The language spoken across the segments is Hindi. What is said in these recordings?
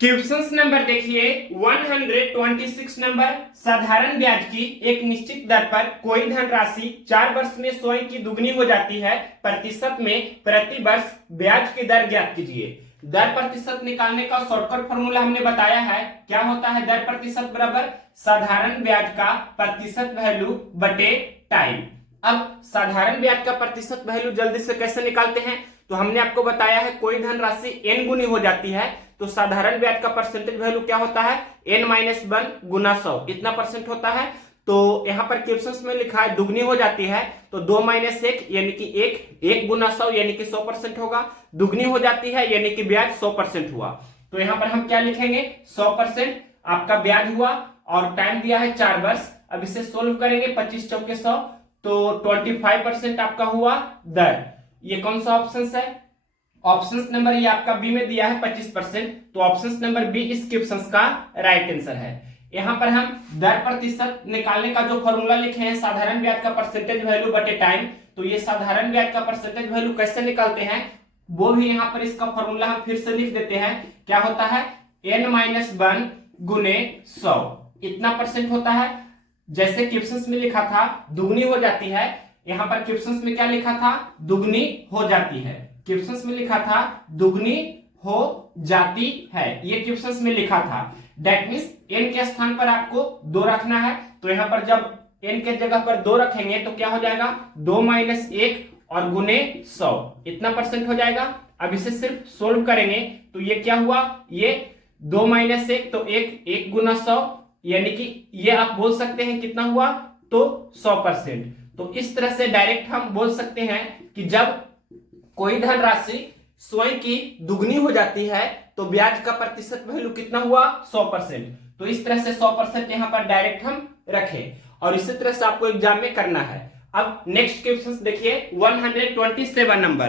क्वेश्चंस नंबर देखिए 126 नंबर। साधारण ब्याज की एक निश्चित दर पर कोई धनराशि 4 वर्ष में स्वयं की दुगनी हो जाती है, प्रतिशत में प्रति वर्ष ब्याज की दर ज्ञात कीजिए। दर प्रतिशत निकालने का शॉर्टकट फॉर्मूला हमने बताया है। क्या होता है? दर प्रतिशत बराबर साधारण ब्याज का प्रतिशत वैल्यू बटे टाइम। अब साधारण ब्याज का प्रतिशत वैल्यू जल्दी से कैसे निकालते हैं? तो हमने आपको बताया है कोई धनराशि n गुनी हो जाती है तो साधारण ब्याज का परसेंटेज वैल्यू क्या होता है? n-1 गुना 100 इतना परसेंट होता है। तो यहाँ पर क्वेश्चंस में लिखा है दुगनी हो जाती है तो 2-1 यानी कि 1 गुना 100 यानी कि 100% होगा। दुगनी हो जाती है यानी कि ब्याज 100% हुआ। तो यहाँ पर हम क्या लिखेंगे? 100% आपका ब्याज हुआ और टाइम दिया है 4 वर्ष। अब इसे सोल्व करेंगे 25 चौके 100 तो 25% आपका हुआ दर। ये कौन सा ऑप्शन है? ऑप्शन नंबर ये आपका बी में दिया है 25%, तो ऑप्शन नंबर बी इस क्वेश्चन का राइट आंसर है। यहां पर हम दर प्रतिशत निकालने का जो फॉर्मूला लिखे हैं साधारण ब्याज का परसेंटेज वैल्यू बटे टाइम, तो ये साधारण ब्याज का परसेंटेज वैल्यू कैसे निकालते हैं वो भी यहाँ पर इसका फॉर्मूला हम फिर से लिख देते हैं। क्या होता है? n-1 गुने 100 इतना परसेंट होता है। जैसे क्वेश्चंस में लिखा था दुगनी हो जाती है, यहां पर क्वेश्चंस में क्या लिखा था? दुगनी हो जाती है। क्वेश्चंस में लिखा था दुगनी हो जाती है, ये क्वेश्चंस में लिखा था। दैट मींस n के स्थान पर आपको 2 रखना है। तो यहां पर जब n के जगह पर 2 रखेंगे तो क्या हो जाएगा? 2-1 और गुने 100 इतना परसेंट हो जाएगा। अब इसे सिर्फ सोल्व करेंगे तो ये क्या हुआ? ये 2-1 तो 1 गुना 100 यानी कि ये आप बोल सकते हैं कितना हुआ? तो 100%। तो इस तरह से डायरेक्ट हम बोल सकते हैं कि जब कोई धनराशि स्वयं की दुगनी हो जाती है तो ब्याज का प्रतिशत वैल्यू कितना हुआ? 100%। तो इस तरह से 100% यहां पर डायरेक्ट हम रखें और इसी तरह से आपको एग्जाम में करना है। अब नेक्स्ट क्वेश्चन देखिए 127 नंबर।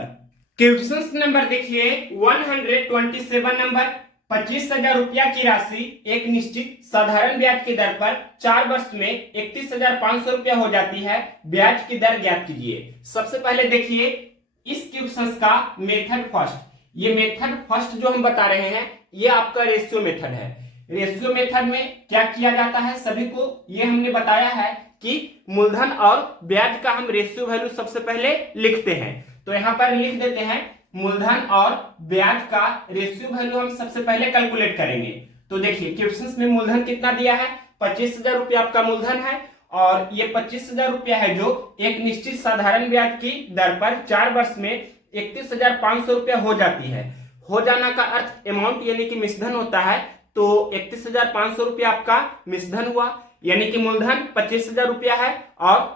क्वेश्चन नंबर देखिए 127 नंबर। 25,000 रुपया की राशि एक निश्चित साधारण ब्याज की दर पर 4 वर्ष में 31,500 रुपया हो जाती है, ब्याज की दर ज्ञात कीजिए। सबसे पहले देखिए इस क्वेश्चन का मेथड फर्स्ट। ये मेथड फर्स्ट जो हम बता रहे हैं ये आपका रेशियो मेथड है। रेशियो मेथड में क्या किया जाता है सभी को ये हमने बताया है कि मूलधन और ब्याज का हम रेशियो वैल्यू सबसे पहले लिखते हैं। तो यहां पर लिख देते हैं मूलधन और ब्याज का रेशियो वैल्यू हम सबसे पहले कैलकुलेट करेंगे। तो देखिए क्वेश्चन में मूलधन कितना दिया है? 25,000 रुपया आपका मूलधन है और ये 25,000 रुपया है जो एक निश्चित साधारण ब्याज की दर पर 4 वर्ष में 31,500 रुपया हो जाती है। हो जाना का अर्थ अमाउंट यानी कि मिश्रधन होता है। तो 31,500 रुपया आपका मिश्रधन हुआ यानी कि मूलधन 25,000 रुपया है और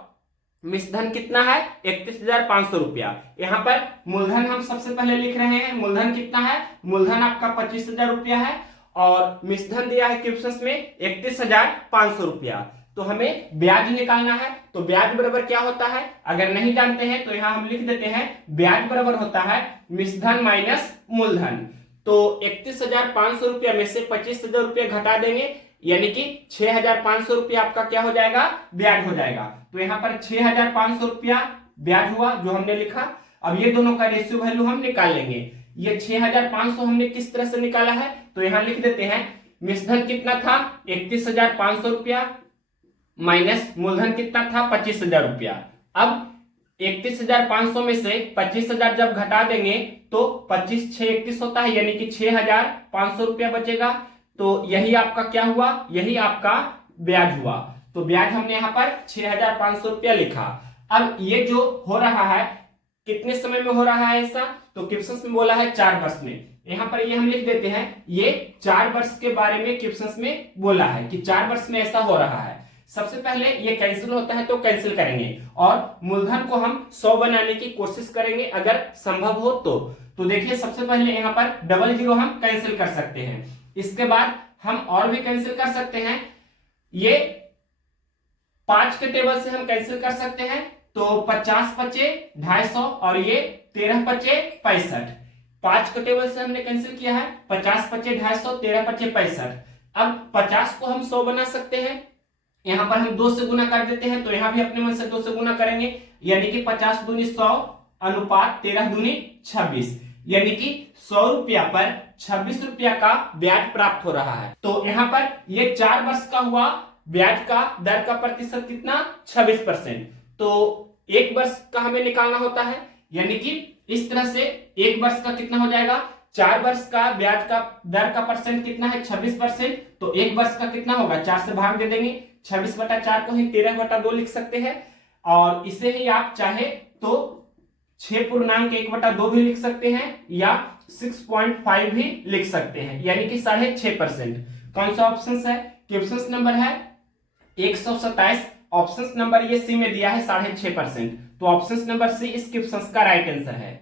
मिश्रधन कितना है? 31,500 रुपया। यहाँ पर मूलधन हम सबसे पहले लिख रहे हैं। मूलधन कितना है? मूलधन आपका 25,000 रुपया है और मिश्रधन दिया है क्वेश्चन में 31,500 रुपया। तो हमें ब्याज निकालना है। तो ब्याज बराबर क्या होता है? अगर नहीं जानते हैं तो यहाँ हम लिख देते हैं ब्याज बराबर होता है मिश्रधन माइनस मूलधन। तो 31,500 रुपया में से 25,000 रुपया घटा देंगे यानी कि 6,500 रुपया आपका क्या हो जाएगा? ब्याज हो जाएगा। तो यहाँ पर 6,500 रुपया ब्याज हुआ जो हमने लिखा। अब ये दोनों का रेशियो वैल्यू हम निकाल लेंगे। ये 6,500 हमने किस तरह से निकाला है? तो यहाँ लिख देते हैं मिश्रधन कितना था? 31,500 रुपया माइनस मूलधन कितना था? 25,000 रुपया। अब 31,500 में से 25,000 जब घटा देंगे तो 25-6-31 होता है यानी कि 6,500 रुपया बचेगा। तो यही आपका क्या हुआ? यही आपका ब्याज हुआ। तो ब्याज हमने यहाँ पर 6,500 रुपया लिखा। अब ये जो हो रहा है कितने समय में हो रहा है ऐसा? तो क्वेश्चन में बोला है 4 वर्ष में। यहाँ पर ये हम लिख देते हैं ये 4 वर्ष के बारे में क्वेश्चन में बोला है कि 4 वर्ष में ऐसा हो रहा है। सबसे पहले ये कैंसिल होता है तो कैंसिल करेंगे और मूलधन को हम 100 बनाने की कोशिश करेंगे अगर संभव हो तो देखिए सबसे पहले यहाँ पर 00 हम कैंसिल कर सकते हैं। इसके बाद हम और भी कैंसिल कर सकते हैं। ये 5 के टेबल से हम कैंसिल कर सकते हैं। तो 50-5 250 और ये 13-5 65। 5 के टेबल से हमने कैंसिल किया है। 50-5 250 13-5 65। अब 50 को हम 100 बना सकते हैं। यहाँ पर हम 2 से गुना कर देते हैं तो यहाँ भी अपने मन से 2 से गुना करेंगे यानी कि 50 दूनी 100 अनुपात 13 दूनी 26। यानी कि 100 रुपया पर 26 रुपया का ब्याज प्राप्त हो रहा है। तो यहाँ पर ये 4 वर्ष का हुआ, ब्याज का दर का प्रतिशत कितना 26%। तो 1 वर्ष का हमें निकालना होता है, यानी कि इस तरह से 1 वर्ष का कितना हो जाएगा, 4 वर्ष का ब्याज का दर का परसेंट कितना है 26%। तो 1 वर्ष का कितना होगा, 4 से भाग दे देंगे, 26/4 को ही 13/2 लिख सकते हैं। और इसे ही आप चाहे तो 6.1/2 भी लिख सकते हैं या 6.5 भी लिख सकते हैं, यानी कि 6.5%। कौन सा ऑप्शन है, क्वेश्चन नंबर है 127, ऑप्शन नंबर ये सी में दिया है 6.5%। तो ऑप्शन नंबर सी इस क्वेश्चन का राइट आंसर है।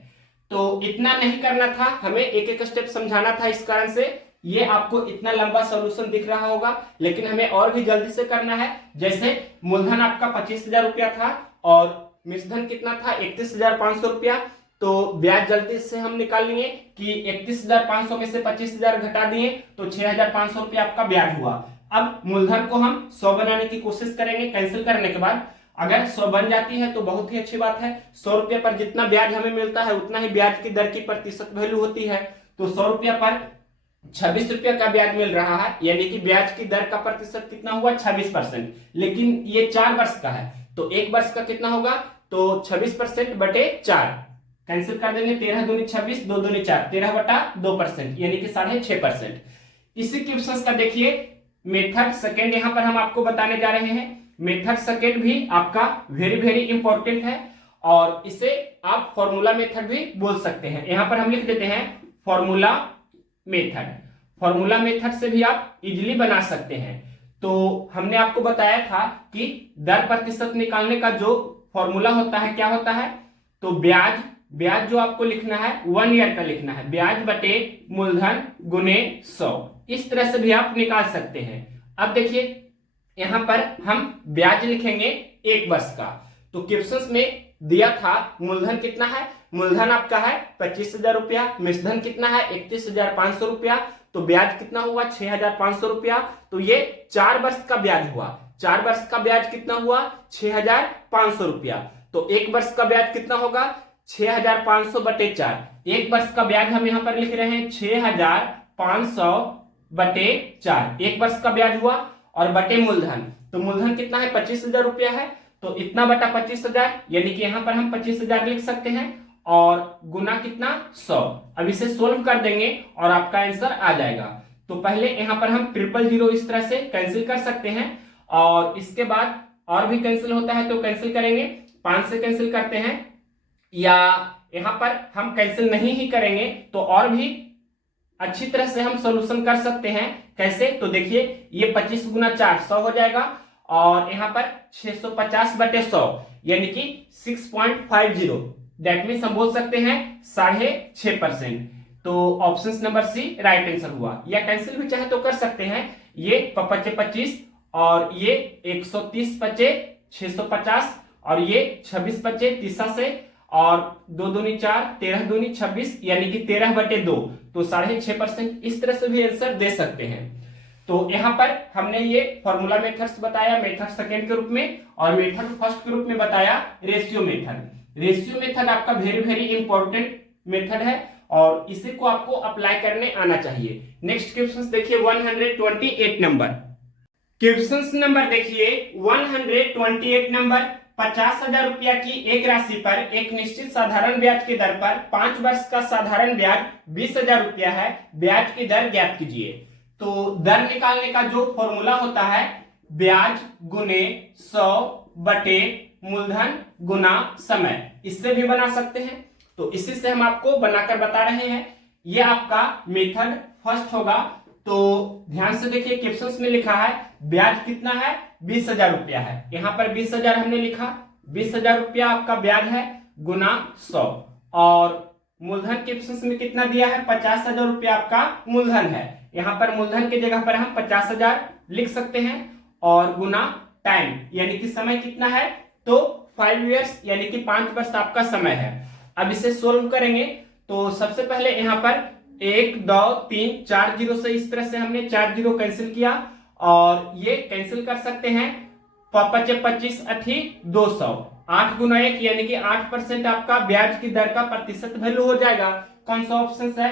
तो इतना नहीं करना था, हमें एक एक स्टेप समझाना था, इस कारण से ये आपको इतना लंबा सॉल्यूशन दिख रहा होगा, लेकिन हमें और भी जल्दी से करना है। जैसे मूलधन आपका 25,000 रुपया था और मिश्रधन कितना था 31,500 रुपया। तो ब्याज जल्दी से हम निकाल लिए कि 31,500 में से 25,000 घटा दिए तो 6,500 रुपया आपका ब्याज हुआ। अब मूलधन को हम 100 बनाने की कोशिश करेंगे कैंसिल करने के बाद। अगर 100 बन जाती है तो बहुत ही अच्छी बात है। 100 रुपया पर जितना ब्याज हमें मिलता है उतना ही ब्याज की दर की प्रतिशत वैल्यू होती है। तो 100 रुपया पर 26 रुपया का ब्याज मिल रहा है, यानी कि ब्याज की दर का प्रतिशत कितना हुआ 26%। लेकिन ये 4 वर्ष का है, तो 1 वर्ष का कितना होगा, तो 26% बटे 4 कैंसिल कर देंगे, 13 दूनी 26, 2 दूनी 4, 13/2%, यानी कि 6.5%। इसी क्वेश्चन का देखिए मेथड सेकेंड यहां पर हम आपको बताने जा रहे हैं। मेथड सेकेंड भी आपका वेरी इंपॉर्टेंट है और इसे आप फॉर्मूला मेथड भी बोल सकते हैं। यहां पर हम लिख देते हैं फॉर्मूला मेथड। फॉर्मूला मेथड से भी आप इजीली बना सकते हैं। तो हमने आपको बताया था कि दर प्रतिशत निकालने का जो फॉर्मूला होता है क्या होता है, तो ब्याज जो आपको लिखना है 1 ईयर का लिखना है, ब्याज बटे मूलधन गुने 100। इस तरह से भी आप निकाल सकते हैं। अब देखिए यहां पर हम ब्याज लिखेंगे 1 वर्ष का। तो क्वेश्चन में दिया था मूलधन कितना है, मूलधन आपका है 25,000 रुपया, मिश्रधन कितना है 31,500 रुपया, तो ब्याज कितना हुआ 6,500 रुपया। तो ये 4 वर्ष का ब्याज हुआ। 4 वर्ष का ब्याज कितना हुआ 6,500 रुपया। तो 1 वर्ष का ब्याज कितना होगा 6,500 बटे 4। 1 वर्ष का ब्याज हम यहां पर लिख रहे हैं 6,500 बटे 4, 1 वर्ष का ब्याज हुआ। और बटे मूलधन, तो मूलधन कितना है 25,000 रुपया है, तो इतना बटा 25,000, यानी कि यहां पर हम 25,000 लिख सकते हैं और गुना कितना 100। अब इसे सोल्व कर देंगे और आपका आंसर आ जाएगा। तो पहले यहां पर हम 000 इस तरह से कैंसिल कर सकते हैं और इसके बाद और भी कैंसिल होता है तो कैंसिल करेंगे, 5 से कैंसिल करते हैं, या यहां पर हम कैंसिल नहीं ही करेंगे तो और भी अच्छी तरह से हम सॉल्यूशन कर सकते हैं। कैसे, तो देखिए ये 25 गुना 4 100 हो जाएगा और यहां पर 650 बटे 100 यानी कि 6.50, दैट मीन्स हम बोल सकते हैं 6.5%। तो option number C right answer हुआ। या कैंसिल भी चाहे तो कर सकते हैं, ये 25 और ये 130 बचे 650 और ये 26 बचे 30 से और 2 दूनी 4, 13 दूनी 26, यानी कि 13/2, तो 6.5%। इस तरह से भी आंसर दे सकते हैं। तो यहाँ पर हमने ये फॉर्मूला मेथड्स बताया मेथड सेकेंड के रूप में, और मेथड फर्स्ट के रूप में बताया रेशियो मेथड। रेशियो मेथड आपका वेरी इंपॉर्टेंट मेथड है और इसी को आपको अप्लाई करने आना चाहिए। नेक्स्ट क्वेश्चन देखिए 128 नंबर। क्वेश्चन नंबर देखिए 128 नंबर। 50,000 रुपया की एक राशि पर एक निश्चित साधारण ब्याज की दर पर 5 वर्ष का साधारण ब्याज 20,000 रुपया है, ब्याज की दर ज्ञात कीजिए। तो दर निकालने का जो फॉर्मूला होता है ब्याज गुने 100 बटे मूलधन गुना समय, इससे भी बना सकते हैं। तो इसी से हम आपको बनाकर बता रहे हैं। ये आपका मेथड फर्स्ट होगा। तो ध्यान से देखिए क्वेश्चन में लिखा है ब्याज कितना है 20,000 रुपया है, यहां पर 20,000 हमने लिखा, 20,000 रुपया आपका ब्याज है गुना 100, और मूलधन क्वेश्चन में कितना दिया है 50,000 रुपया आपका मूलधन है। यहां पर मूलधन की जगह पर हम 50,000 लिख सकते हैं और गुना टाइम यानी कि समय कितना है, तो 5 इयर्स यानी कि 5 वर्ष आपका समय है। अब इसे सोल्व करेंगे तो सबसे पहले यहां पर 1 2 3 4 जीरो से इस तरह से हमने 4 जीरो कैंसिल किया और ये कैंसिल कर सकते हैं 5 25 200, 8 गुना 1 यानी कि 8% आपका ब्याज की दर का प्रतिशत वैल्यू हो जाएगा। कौन सा ऑप्शन है?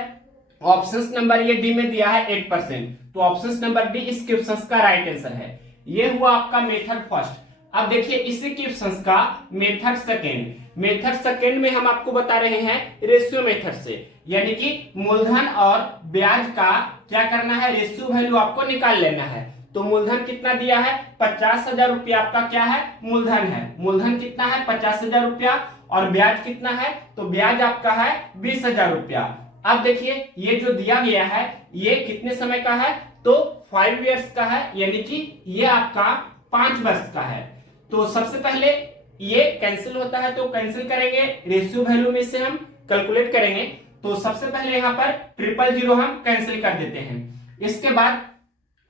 ऑप्शन नंबर ये डी में दिया है 8%, तो ऑप्शन नंबर डी इस क्वेश्चन का राइट आंसर है। ये हुआ आपका मेथड फर्स्ट। अब देखिए इसी क्वेश्चन का मेथड सेकेंड। मेथड सेकेंड में हम आपको बता रहे हैं रेशियो मेथड से, यानी कि मूलधन और ब्याज का क्या करना है, रेशियो वैल्यू आपको निकाल लेना है। तो मूलधन कितना दिया है? 50,000 रुपया आपका क्या है? मूलधन है। मूलधन कितना है? 50,000 रुपया। और ब्याज कितना है? तो ब्याज आपका है 20,000 रुपया। अब देखिए ये जो दिया गया है ये कितने समय का है? तो 5 इयर्स का है, यानी कि ये आपका 5 वर्ष का है। तो सबसे पहले ये कैंसिल होता है, तो कैंसिल करेंगे, रेशियो वैल्यू में से हम कैलकुलेट करेंगे। तो सबसे पहले यहाँ पर 000 हम कैंसिल कर देते हैं। इसके बाद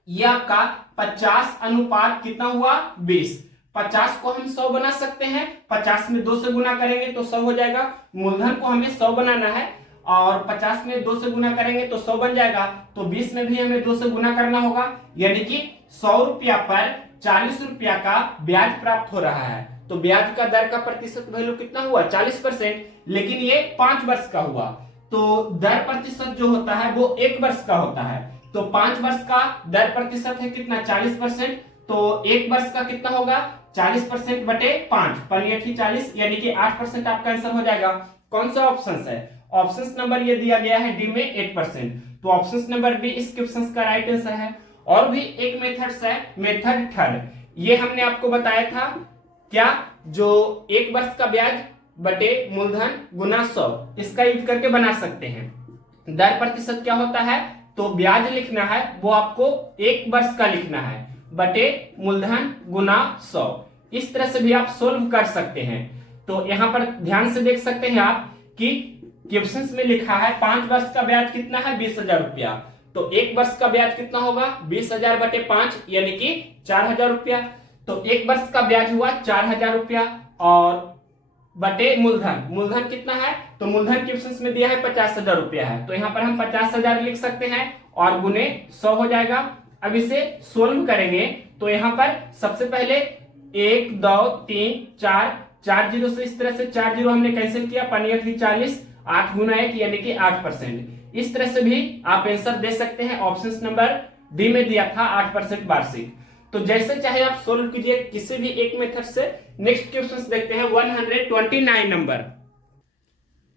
ये आपका 50 अनुपात कितना हुआ? 20। 50 को हम 100 बना सकते हैं, 50 में 2 से गुना करेंगे तो 100 हो जाएगा। मूलधन को हमें 100 बनाना है और 50 में 2 से गुना करेंगे तो 100 बन जाएगा। तो 20 में भी हमें 2 से गुना करना होगा, यानी कि 100 रुपया पर 40 रुपया का ब्याज प्राप्त हो रहा है। तो ब्याज का दर का प्रतिशत वैल्यू कितना हुआ? 40%, लेकिन ये 5 वर्ष का हुआ। तो दर प्रतिशत जो होता है वो 1 वर्ष का होता है। तो 5 वर्ष का दर प्रतिशत है कितना? 40%। तो 1 वर्ष का कितना होगा? 40% बटे 5, 40, यानी कि 8% आपका आंसर हो जाएगा। कौन सा ऑप्शन है? ऑप्शन नंबर ये दिया गया है डी में 8%, तो ऑप्शन नंबर बी इस क्वेश्चन का राइट आंसर है। और भी एक मेथड है, मेथड थर्ड। ये हमने आपको बताया था क्या, जो 1 वर्ष का ब्याज बटे मूलधन गुना 100, इसका यूज करके बना सकते हैं। दर प्रतिशत क्या होता है? तो ब्याज लिखना है वो आपको 1 वर्ष का लिखना है बटे मूलधन गुना 100। इस तरह से भी आप सोल्व कर सकते हैं। तो यहाँ पर ध्यान से देख सकते हैं आप कि क्वेश्चन में लिखा है 5 वर्ष का ब्याज कितना है? 20,000 रुपया। तो 1 वर्ष का ब्याज कितना होगा? 20,000 बटे 5, यानी कि 4,000 रुपया। तो 1 वर्ष का ब्याज हुआ 4,000 रुपया और बटे मूलधन, मूलधन कितना है? तो मूलधन क्वेश्चन में दिया है 50,000 रुपया है, तो यहाँ पर हम 50,000 लिख सकते हैं और गुने 100 हो जाएगा। अब इसे सोल्व करेंगे तो यहाँ पर सबसे पहले 1, 2, 3, 4 जीरो से इस तरह से 4 जीरो हमने कैंसिल किया, 40, 8 गुना 1 यानी कि 8%। इस तरह से भी आप आंसर दे सकते हैं। ऑप्शन नंबर डी में दिया था 8% वार्षिक। तो जैसे चाहे आप सोल्व कीजिए किसी भी एक मेथड से। नेक्स्ट क्वेश्चन देखते हैं 129 नंबर।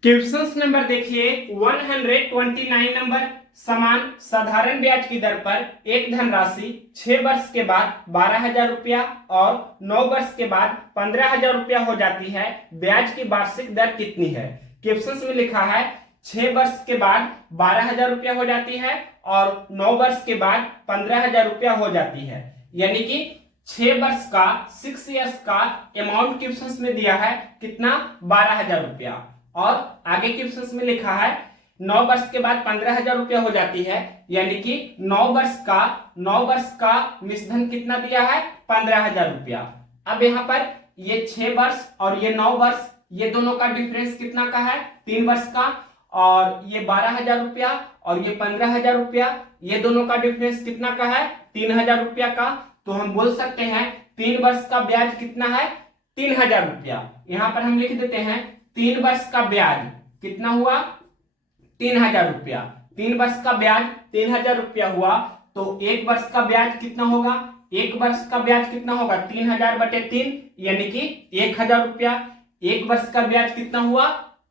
क्वेश्चन नंबर देखिए 129 नंबर। समान साधारण ब्याज की दर पर एक धनराशि 6 वर्ष के बाद 12,000 रुपया और 9 वर्ष के बाद 15,000 रुपया हो जाती है। ब्याज की वार्षिक दर कितनी है? क्वेश्चन में लिखा है 6 वर्ष के बाद 12,000 रुपया हो जाती है और 9 वर्ष के बाद 15,000 रुपया हो जाती है, यानी कि 6 वर्ष का 6 इयर्स का अमाउंट क्वेश्चन में दिया है कितना? 12,000 रुपया। और आगे क्वेश्चन में लिखा है 9 वर्ष के बाद 15,000 रुपया हो जाती है, यानी कि 9 वर्ष का मिश्रधन कितना दिया है? 15,000 रुपया। अब यहाँ पर ये 6 वर्ष और ये 9 वर्ष, ये दोनों का डिफरेंस कितना का है? 3 वर्ष का। और ये 12,000 रुपया और ये 15,000 रुपया, ये दोनों का डिफरेंस कितना का है? 3,000 रुपया का। तो हम बोल सकते हैं 3 वर्ष का ब्याज कितना है? 3,000 रुपया। यहाँ पर हम लिख देते हैं 3 वर्ष का ब्याज कितना हुआ? 3,000 रुपया। 3 वर्ष का ब्याज 3,000 रुपया हुआ। तो 1 वर्ष का ब्याज कितना होगा? 1 वर्ष का ब्याज कितना होगा? 3,000 बटे 3, यानी कि 1,000 रुपया। 1 वर्ष का ब्याज कितना हुआ?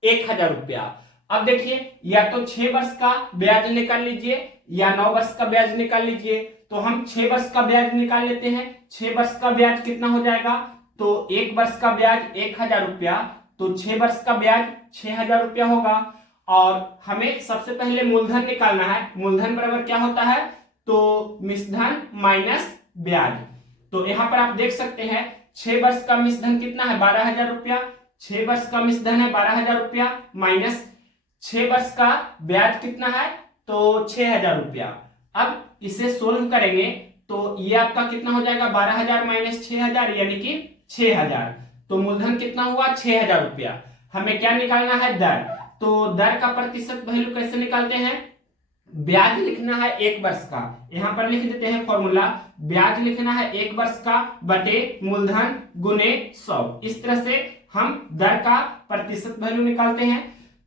1,000 रुपया। अब देखिए या तो 6 वर्ष का ब्याज निकाल लीजिए या 9 वर्ष का ब्याज निकाल लीजिए। तो हम 6 वर्ष का ब्याज निकाल लेते हैं। 6 वर्ष का ब्याज कितना हो जाएगा? तो 1 वर्ष का ब्याज 1,000 रुपया, तो 6 वर्ष का ब्याज 6,000 रुपया होगा। और हमें सबसे पहले मूलधन निकालना है। मूलधन बराबर क्या होता है? तो मिश्रधन माइनस ब्याज। तो यहाँ पर आप देख सकते हैं 6 वर्ष का मिश्रधन कितना है? 12,000 रुपया। 6 वर्ष का मिश्रधन है 12,000 रुपया माइनस 6 वर्ष का ब्याज कितना है? तो 6,000 रुपया। अब इसे सोल्व करेंगे तो ये आपका कितना हो जाएगा? 12,000 माइनस 6,000 यानी कि 6,000। तो मूलधन कितना हुआ? 6,000 रुपया। हमें क्या निकालना है? दर। तो दर का प्रतिशत वैल्यू कैसे निकालते हैं? ब्याज लिखना है 1 वर्ष का, यहां पर लिख देते हैं फॉर्मूला। ब्याज लिखना है 1 वर्ष का बटे मूलधन गुने 100। इस तरह से हम दर का प्रतिशत वैल्यू निकालते हैं।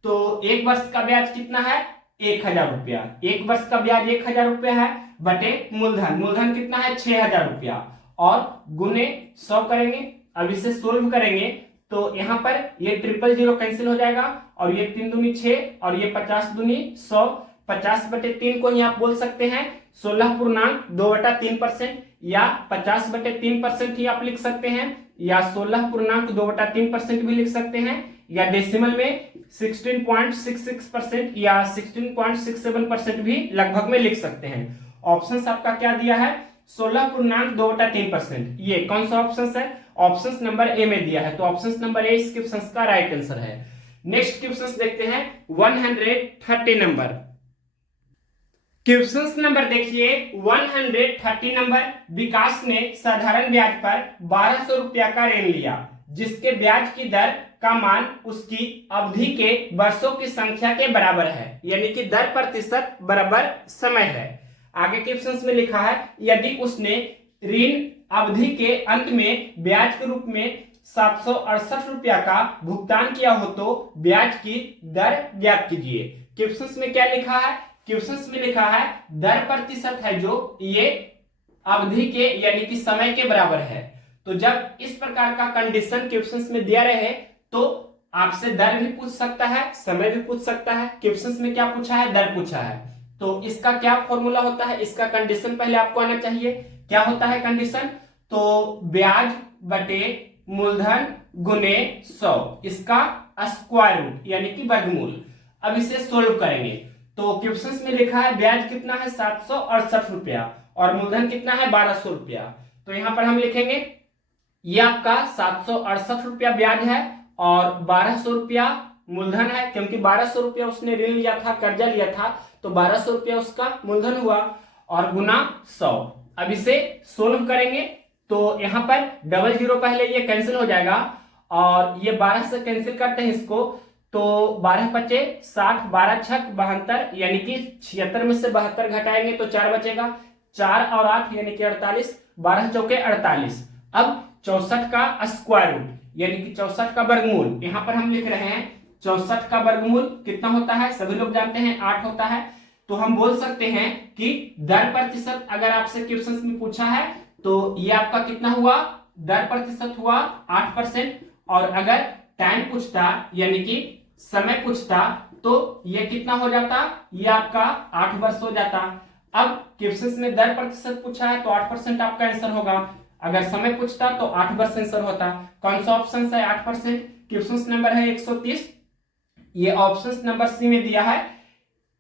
तो एक वर्ष का ब्याज कितना है 1000 रुपया। एक वर्ष का ब्याज 1000 रुपया है बटे मूलधन, मूलधन कितना है 6000 रुपया और गुने 100 करेंगे। अब इसे सोल्व करेंगे तो यहाँ पर ये 000 कैंसिल हो जाएगा और ये 3 दूनी 6 और ये 50 दूनी 100। 50/3 को ही आप बोल सकते हैं 16.2/3% या 50/3% ही आप लिख सकते हैं या 16.2/3% भी लिख सकते हैं या डेसिमल में 16.66% या 16.67% भी लगभग में लिख सकते हैं। ऑप्शन आपका क्या दिया है 16.2/3%। ये कौन सा ऑप्शन है ऑप्शन नंबर ए में दिया है, तो ऑप्शन नंबर ए इस क्वेश्चन का राइट आंसर है। नेक्स्ट क्वेश्चन देखते हैं 130 नंबर। क्वेश्चन नंबर देखिए 130 नंबर। विकास ने साधारण ब्याज पर 1200 रुपया का ऋण लिया जिसके ब्याज की दर का मान उसकी अवधि के वर्षों की संख्या के बराबर है, यानी कि दर प्रतिशत बराबर समय है। आगे क्वेश्चन में लिखा है यदि उसने ऋण अवधि के अंत में ब्याज के रूप में 768 रुपया का भुगतान किया हो तो ब्याज की दर ज्ञात कीजिए। क्वेश्चन में क्या लिखा है क्वेश्चन में लिखा है दर प्रतिशत है जो ये अवधि के यानी कि समय के बराबर है। तो जब इस प्रकार का कंडीशन क्वेश्चन में दिया रहे तो आपसे दर भी पूछ सकता है समय भी पूछ सकता है। क्वेश्चन में क्या पूछा है दर पूछा है, तो इसका क्या फॉर्मूला होता है, इसका कंडीशन पहले आपको आना चाहिए। क्या होता है कंडीशन, तो ब्याज बटे मूलधन गुने 100 इसका स्क्वायर रूट यानी कि वर्गमूल। अब इसे सोल्व करेंगे तो क्वेश्चन में लिखा है ब्याज कितना है 768 रुपया और मूलधन कितना है 1200 रुपया। तो यहां पर हम लिखेंगे ये आपका 768 रुपया ब्याज है और 1200 रुपया मूलधन है, क्योंकि 1200 रुपया उसने ऋण लिया था, कर्जा लिया था, तो 1200 रुपया उसका मूलधन हुआ और गुना 100। अब इसे सोल्व करेंगे तो यहाँ पर 00 पहले ये कैंसिल हो जाएगा और ये 12 से कैंसिल करते हैं इसको तो 12 बचे 60, 12 छक 72 यानी कि 76 में से 72 घटाएंगे तो 4 बचेगा, 4 और 8 यानी कि 48, 12 चौके 48। अब 64 का स्क्वायर रूट यानी कि 64 का वर्गमूल, यहाँ पर हम लिख रहे हैं 64 का वर्गमूल कितना होता है, सभी लोग जानते हैं 8 होता है। तो हम बोल सकते हैं कि दर प्रतिशत अगर आपसे क्वेश्चन में पूछा है तो ये आपका कितना हुआ, दर प्रतिशत हुआ 8%। और अगर टाइम पूछता यानी कि समय पूछता तो ये कितना हो जाता, ये आपका 8 वर्ष हो जाता। अब क्वेश्चन में दर प्रतिशत पूछा है तो 8% आपका आंसर होगा, अगर समय पूछता तो 8 वर्ष आंसर होता। कौन सा ऑप्शन है 8%, क्वेश्चन नंबर है 130, ये ऑप्शन नंबर सी में दिया है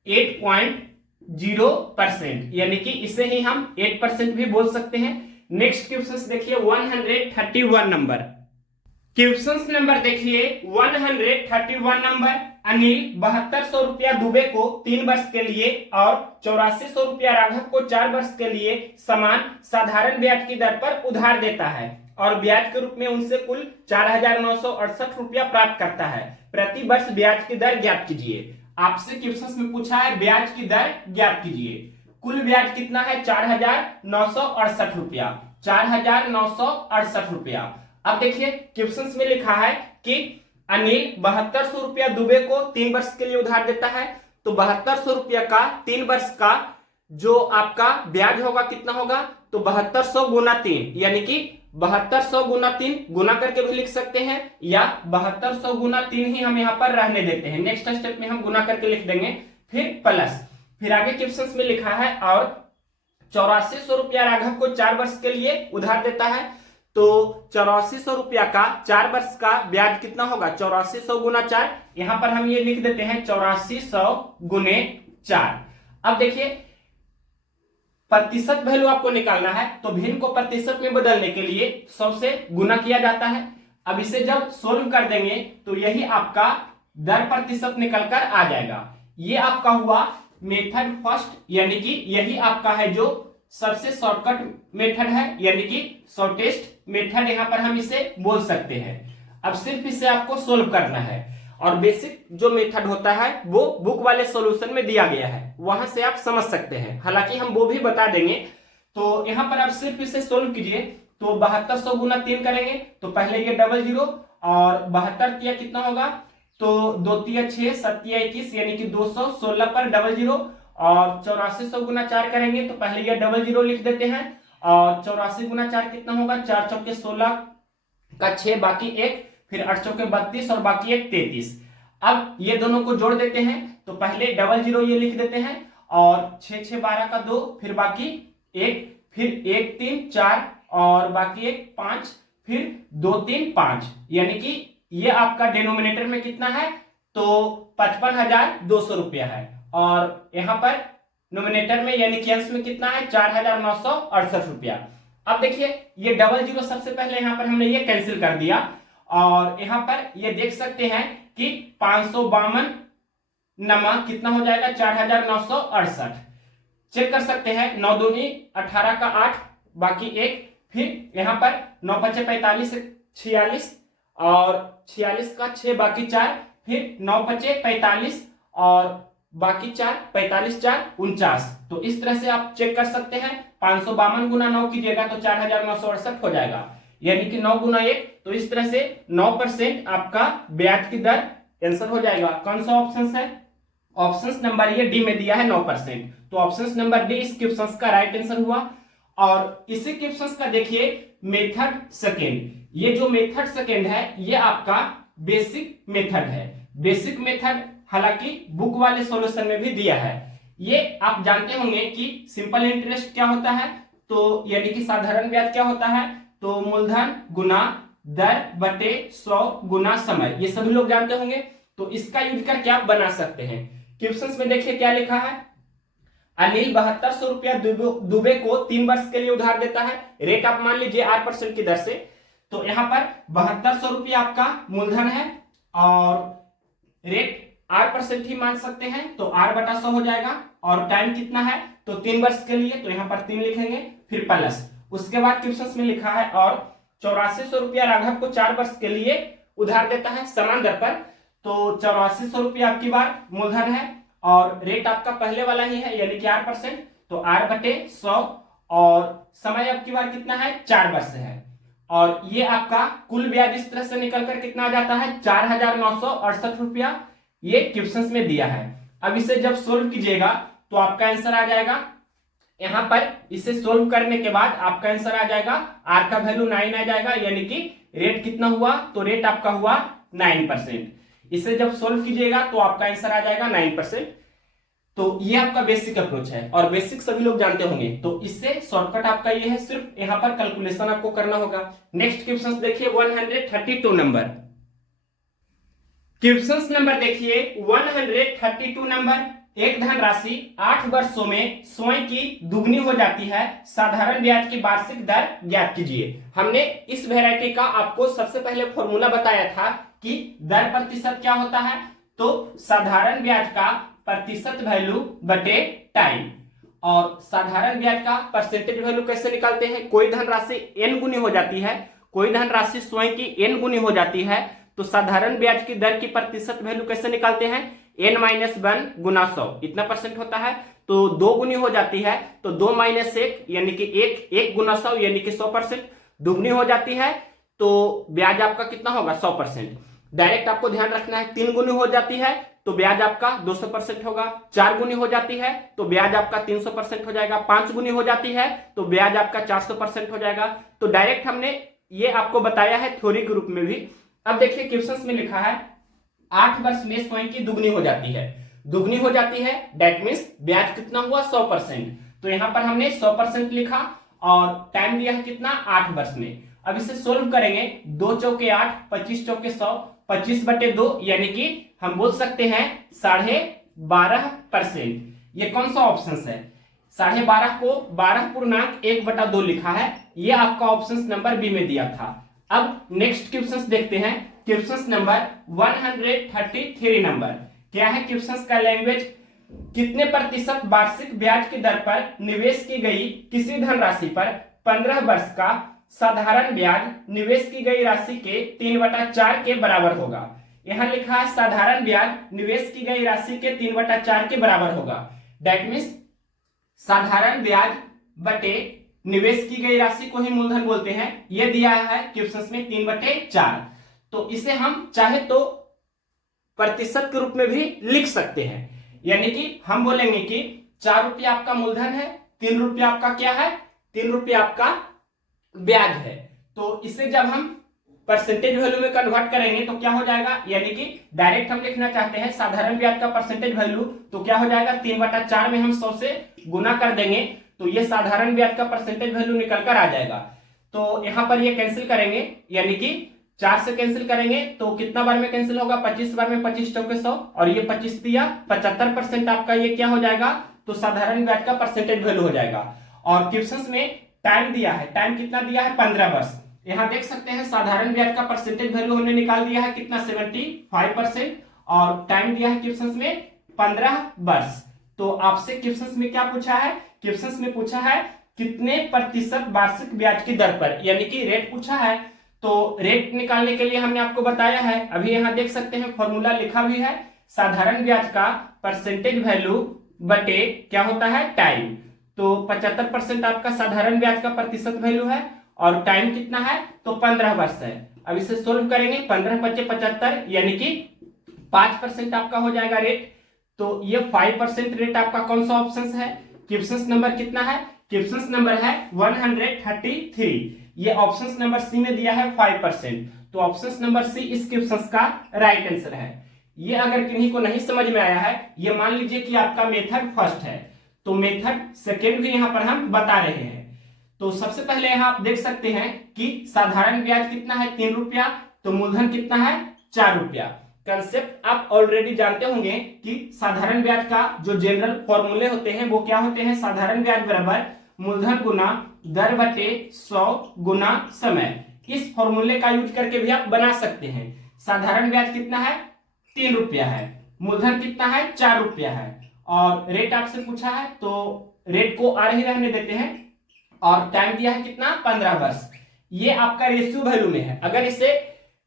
8.0%, यानी कि इसे ही हम 8% भी बोल सकते हैं। नेक्स्ट क्वेश्चन देखिए 131 नंबर। क्वेश्चन नंबर देखिए 131 नंबर। अनिल 7200 रुपया दुबे को 3 वर्ष के लिए और 8400 रुपया राघव को 4 वर्ष के लिए समान साधारण ब्याज की दर पर उधार देता है और ब्याज के रूप में उनसे कुल 4968 रुपया प्राप्त करता है। प्रति वर्ष ब्याज की दर ज्ञात कीजिए। आपसे क्वेश्चन में पूछा है ब्याज की दर ज्ञात कीजिए। कुल ब्याज कितना है 4968 रुपया, 4968 रुपया। अब देखिए क्वेश्चन में लिखा है कि अनिल 7200 रुपया दुबे को 3 वर्ष के लिए उधार देता है, तो 7200 रुपया का 3 वर्ष का जो आपका ब्याज होगा कितना होगा, तो 7200 गुना 3 यानी कि 7200 गुना 3 गुना करके भी लिख सकते हैं या 7200 गुना 3 ही हम यहाँ पर रहने देते हैं। नेक्स्ट स्टेप में हम गुना करके लिख देंगे, फिर प्लस, फिर आगे क्वेश्चन में लिखा है और 8400 रुपया राघव को 4 वर्ष के लिए उधार देता है, तो 8400 रुपया का 4 वर्ष का ब्याज कितना होगा, 8400 गुना 4, यहां पर हम ये लिख देते हैं 8400 गुने 4। अब देखिए प्रतिशत वैल्यू आपको निकालना है तो भिन्न को प्रतिशत में बदलने के लिए 100 से गुना किया जाता है। अब इसे जब सोल्व कर देंगे तो यही आपका दर प्रतिशत निकलकर आ जाएगा। ये आपका हुआ मेथड फर्स्ट, यानी कि यही आपका है जो सबसे शॉर्टकट मेथड है, यानी कि शॉर्टेस्ट मेथड यहां पर हम इसे बोल सकते हैं। अब सिर्फ इसे आपको सोल्व करना है और बेसिक जो मेथड होता है वो बुक वाले सॉल्यूशन में दिया गया है, वहां से आप समझ सकते हैं, हालांकि हम वो भी बता देंगे। तो यहां पर आप सिर्फ इसे सोल्व कीजिए तो 7200 गुना 3 करेंगे तो पहले ये 00 और 72 किया कितना होगा तो 2 तिया 6, 7 तिया 21 यानी कि 200, 16 पर डबल जीरो, और 8400 गुना 4 करेंगे तो पहले ये डबल जीरो लिख देते हैं, और 84 गुना 4 कितना होगा, 4 चौके 16 का 6 बाकी 1, फिर 8 चौके 32 और बाकी 1 33। अब ये दोनों को जोड़ देते हैं, तो पहले डबल जीरो ये लिख देते हैं, और 6 6 12 का 2, फिर बाकी 1, फिर 1 3 4 और बाकी 1 5, फिर 2 3 5, यानी कि ये आपका डिनोमिनेटर में कितना है, तो 55,200 रुपया है, और यहाँ पर नोमिनेटर में यानी कि अंश में कितना है, 4,968 रुपया। अब देखिए ये डबल जीरो सबसे पहले यहाँ पर हमने ये कैंसिल कर दिया, और यहाँ पर ये देख सकते हैं कि 552 नमा कितना हो जाएगा, 4,968। चेक कर सकते हैं, 9 दूनी 18 का 8 बाकी 1, फिर यहाँ पर 9 पचे 45 46 और 46 का 6 बाकी 4, फिर 9 पचे 45 और बाकी 4 45 4 49। तो इस तरह से आप चेक कर सकते हैं, 552 गुना 9 कीजिएगा तो 4,968 हो जाएगा, यानी कि 9 गुना 1, तो इस तरह से 9% आपका ब्याज की दर आंसर हो जाएगा। कौन सा ऑप्शन है, ऑप्शन नंबर ये डी में दिया है 9%, तो ऑप्शन नंबर डी इस क्वेश्चन का राइट आंसर हुआ। और इसी क्वेश्चन का देखिए मेथड सेकेंड, ये जो मेथड सेकेंड है ये आपका बेसिक मेथड है। बेसिक मेथड हालांकि बुक वाले सॉल्यूशन में भी दिया है। ये आप जानते होंगे कि सिंपल इंटरेस्ट क्या होता है, तो यानी कि साधारण ब्याज क्या होता है, तो मूलधन गुना दर बटे 100 गुना समय, ये सभी लोग जानते होंगे। तो इसका यूज करके आप बना सकते हैं। क्वेश्चन में देखिए क्या लिखा है, अनिल 7200 रुपया दुबे को 3 वर्ष के लिए उधार देता है, रेट आप मान लीजिए 8% की दर से। तो यहाँ पर 7200 रुपया आपका मूलधन है और रेट 8% ही मान सकते हैं, तो 8/100 हो जाएगा, और टाइम कितना है, तो 3 वर्ष के लिए, तो यहाँ पर 3 लिखेंगे, फिर प्लस उसके बाद क्वेश्चन में लिखा है और 8400 रुपया राघव को 4 वर्ष के लिए उधार देता है समान दर पर। तो 8400 रुपया आपकी बार मूलधन है और रेट आपका पहले वाला ही है यानी कि 8%, तो 8/100 और समय आपकी बार कितना है, 4 वर्ष है। और ये आपका कुल ब्याज इस तरह से निकलकर कितना आ जाता है, 4,968 रुपया, ये क्वेश्चन में दिया है। अब इसे जब सोल्व कीजिएगा तो आपका आंसर आ जाएगा, यहां पर इसे सोल्व करने के बाद आपका आंसर आ जाएगा, आर का वैल्यू 9 आ जाएगा, यानी कि रेट कितना हुआ, तो रेट आपका हुआ 9%। इसे जब सोल्व कीजिएगा तो आपका आंसर आ जाएगा 9%। तो ये आपका बेसिक अप्रोच है और बेसिक सभी लोग जानते होंगे, तो इससे शॉर्टकट आपका ये है, सिर्फ यहां पर कैलकुलेशन आपको करना होगा। नेक्स्ट क्वेश्चन देखिए 132 नंबर, क्वेश्चन नंबर देखिए 132 नंबर, एक धनराशि 8 वर्षों में स्वयं की दुगनी हो जाती है, साधारण ब्याज की वार्षिक दर ज्ञात कीजिए। हमने इस वैरायटी का आपको सबसे पहले फॉर्मूला बताया था कि दर प्रतिशत क्या होता है, तो साधारण ब्याज का प्रतिशत वैल्यू बटे टाइम। और साधारण ब्याज का परसेंटेज वैल्यू कैसे निकालते हैं, कोई धनराशि n गुनी हो जाती है, कोई धनराशि स्वयं की n गुनी हो जाती है, तो साधारण ब्याज की दर की प्रतिशत वैल्यू कैसे निकालते हैं, n-1 गुना 100, इतना परसेंट होता है, तो 2 गुनी हो जाती है, तो 2 - 1 यानी कि 1 गुना 100 यानी कि 100%, दुगनी हो जाती है तो ब्याज आपका कितना होगा, 100%। डायरेक्ट आपको ध्यान रखना है, 3 गुनी हो जाती है तो ब्याज आपका 200% होगा, 4 गुनी हो जाती है तो ब्याज आपका 300% हो जाएगा, 5 गुनी हो जाती है तो ब्याज आपका 400% हो जाएगा। तो डायरेक्ट हमने ये आपको बताया है थ्योरी के रूप में भी। अब देखिए क्वेश्चन में लिखा है 8 वर्ष में स्वयं की दुगनी हो जाती है, दुगनी हो जाती है दैट मीन्स ब्याज कितना हुआ, 100%। तो यहां पर हमने 100% लिखा और टाइम दिया है कितना, 8 वर्ष में। अब इसे सोल्व करेंगे, 2 चौके 8, 25 चौके 100, 25/2 यानी कि हम बोल सकते हैं 12.5%। ये कौन सा ऑप्शन है, 12.5 को 12.1/2 लिखा है, ये आपका ऑप्शन नंबर बी में दिया था। अब नेक्स्ट क्वेश्चन देखते हैं, क्वेश्चन नंबर 133 नंबर क्या है, क्वेश्चन का लैंग्वेज, कितने प्रतिशत वार्षिक ब्याज की दर पर निवेश की गई किसी धनराशि पर 15 वर्ष का साधारण ब्याज निवेश की गई राशि के 3/4 के बराबर होगा। यहां लिखा है साधारण ब्याज निवेश की गई राशि के 3/4 के बराबर होगा, दैट मीन्स साधारण ब्याज बटे निवेश की गई राशि को ही मूलधन बोलते हैं। यह दिया है क्वेश्चन में 3/4। तो इसे हम चाहे तो प्रतिशत के रूप में भी लिख सकते हैं। यानी कि हम बोलेंगे कि 4 रुपया आपका मूलधन है, 3 रुपया आपका क्या है, 3 रुपया आपका ब्याज है। तो इसे जब हम परसेंटेज वैल्यू में कन्वर्ट करेंगे तो क्या हो जाएगा, यानी कि डायरेक्ट हम लिखना चाहते हैं साधारण ब्याज का परसेंटेज वैल्यू, तो क्या हो जाएगा 3/4 में हम 100 से गुना कर देंगे तो ये साधारण ब्याज का परसेंटेज वैल्यू निकल कर आ जाएगा। तो यहां पर ये कैंसिल करेंगे, यानी कि 4 से कैंसिल करेंगे तो कितना बार में कैंसिल होगा, 25 बार में, 25 चौके 100 और ये 25 दिया, 75% आपका ये क्या हो जाएगा, तो साधारण ब्याज का परसेंटेज वैल्यू हो जाएगा। और क्वेश्चंस में टाइम दिया है, टाइम कितना दिया है, 15 वर्ष। यहां देख सकते हैं साधारण ब्याज का परसेंटेज वैल्यू हमने निकाल दिया है कितना, 75%, और टाइम दिया है क्वेश्चंस में 15 वर्ष। तो आपसे क्वेश्चंस में क्या पूछा है, क्वेश्चंस में पूछा है कितने प्रतिशत वार्षिक ब्याज की दर पर, यानी कि रेट पूछा है। तो रेट निकालने के लिए हमने आपको बताया है, अभी यहां देख सकते हैं फॉर्मूला लिखा भी है, साधारण ब्याज का परसेंटेज वैल्यू बटे क्या होता है, टाइम। तो 75% आपका साधारण ब्याज का प्रतिशत वैल्यू है और टाइम कितना है, तो 15 वर्ष है। अब इसे सोल्व करेंगे, 15 × 5 = 75, यानी कि 5% आपका हो जाएगा रेट। तो ये 5% रेट आपका कौन सा ऑप्शन है, क्वेश्चन नंबर कितना है, क्वेश्चन नंबर है 133। ये ऑप्शन नंबर सी में दिया है 5%, तो ऑप्शन नंबर सी इस क्वेश्चन का राइट आंसर है। ये अगर किन्हीं को नहीं समझ में आया है, ये मान लीजिए कि आपका मेथड फर्स्ट है तो मेथड सेकेंड भी यहां पर हम बता रहे हैं। तो सबसे पहले यहां आप देख सकते हैं कि साधारण ब्याज कितना है, 3 रुपया, तो मूलधन कितना है, 4 रुपया। कंसेप्ट आप ऑलरेडी जानते होंगे कि साधारण ब्याज का जो जनरल फॉर्मूले होते हैं वो क्या होते हैं, साधारण ब्याज बराबर मूलधन गुना दर बटे 100 गुना समय। इस फॉर्मूले का यूज करके भी आप बना सकते हैं। साधारण ब्याज कितना है, 3 रुपया है, मूलधन कितना है, 4 रुपया है, और रेट आपसे पूछा है तो रेट को आर ही रहने देते हैं, और टाइम दिया है कितना, 15 वर्ष। ये आपका रेशियो वैल्यू में है। अगर इसे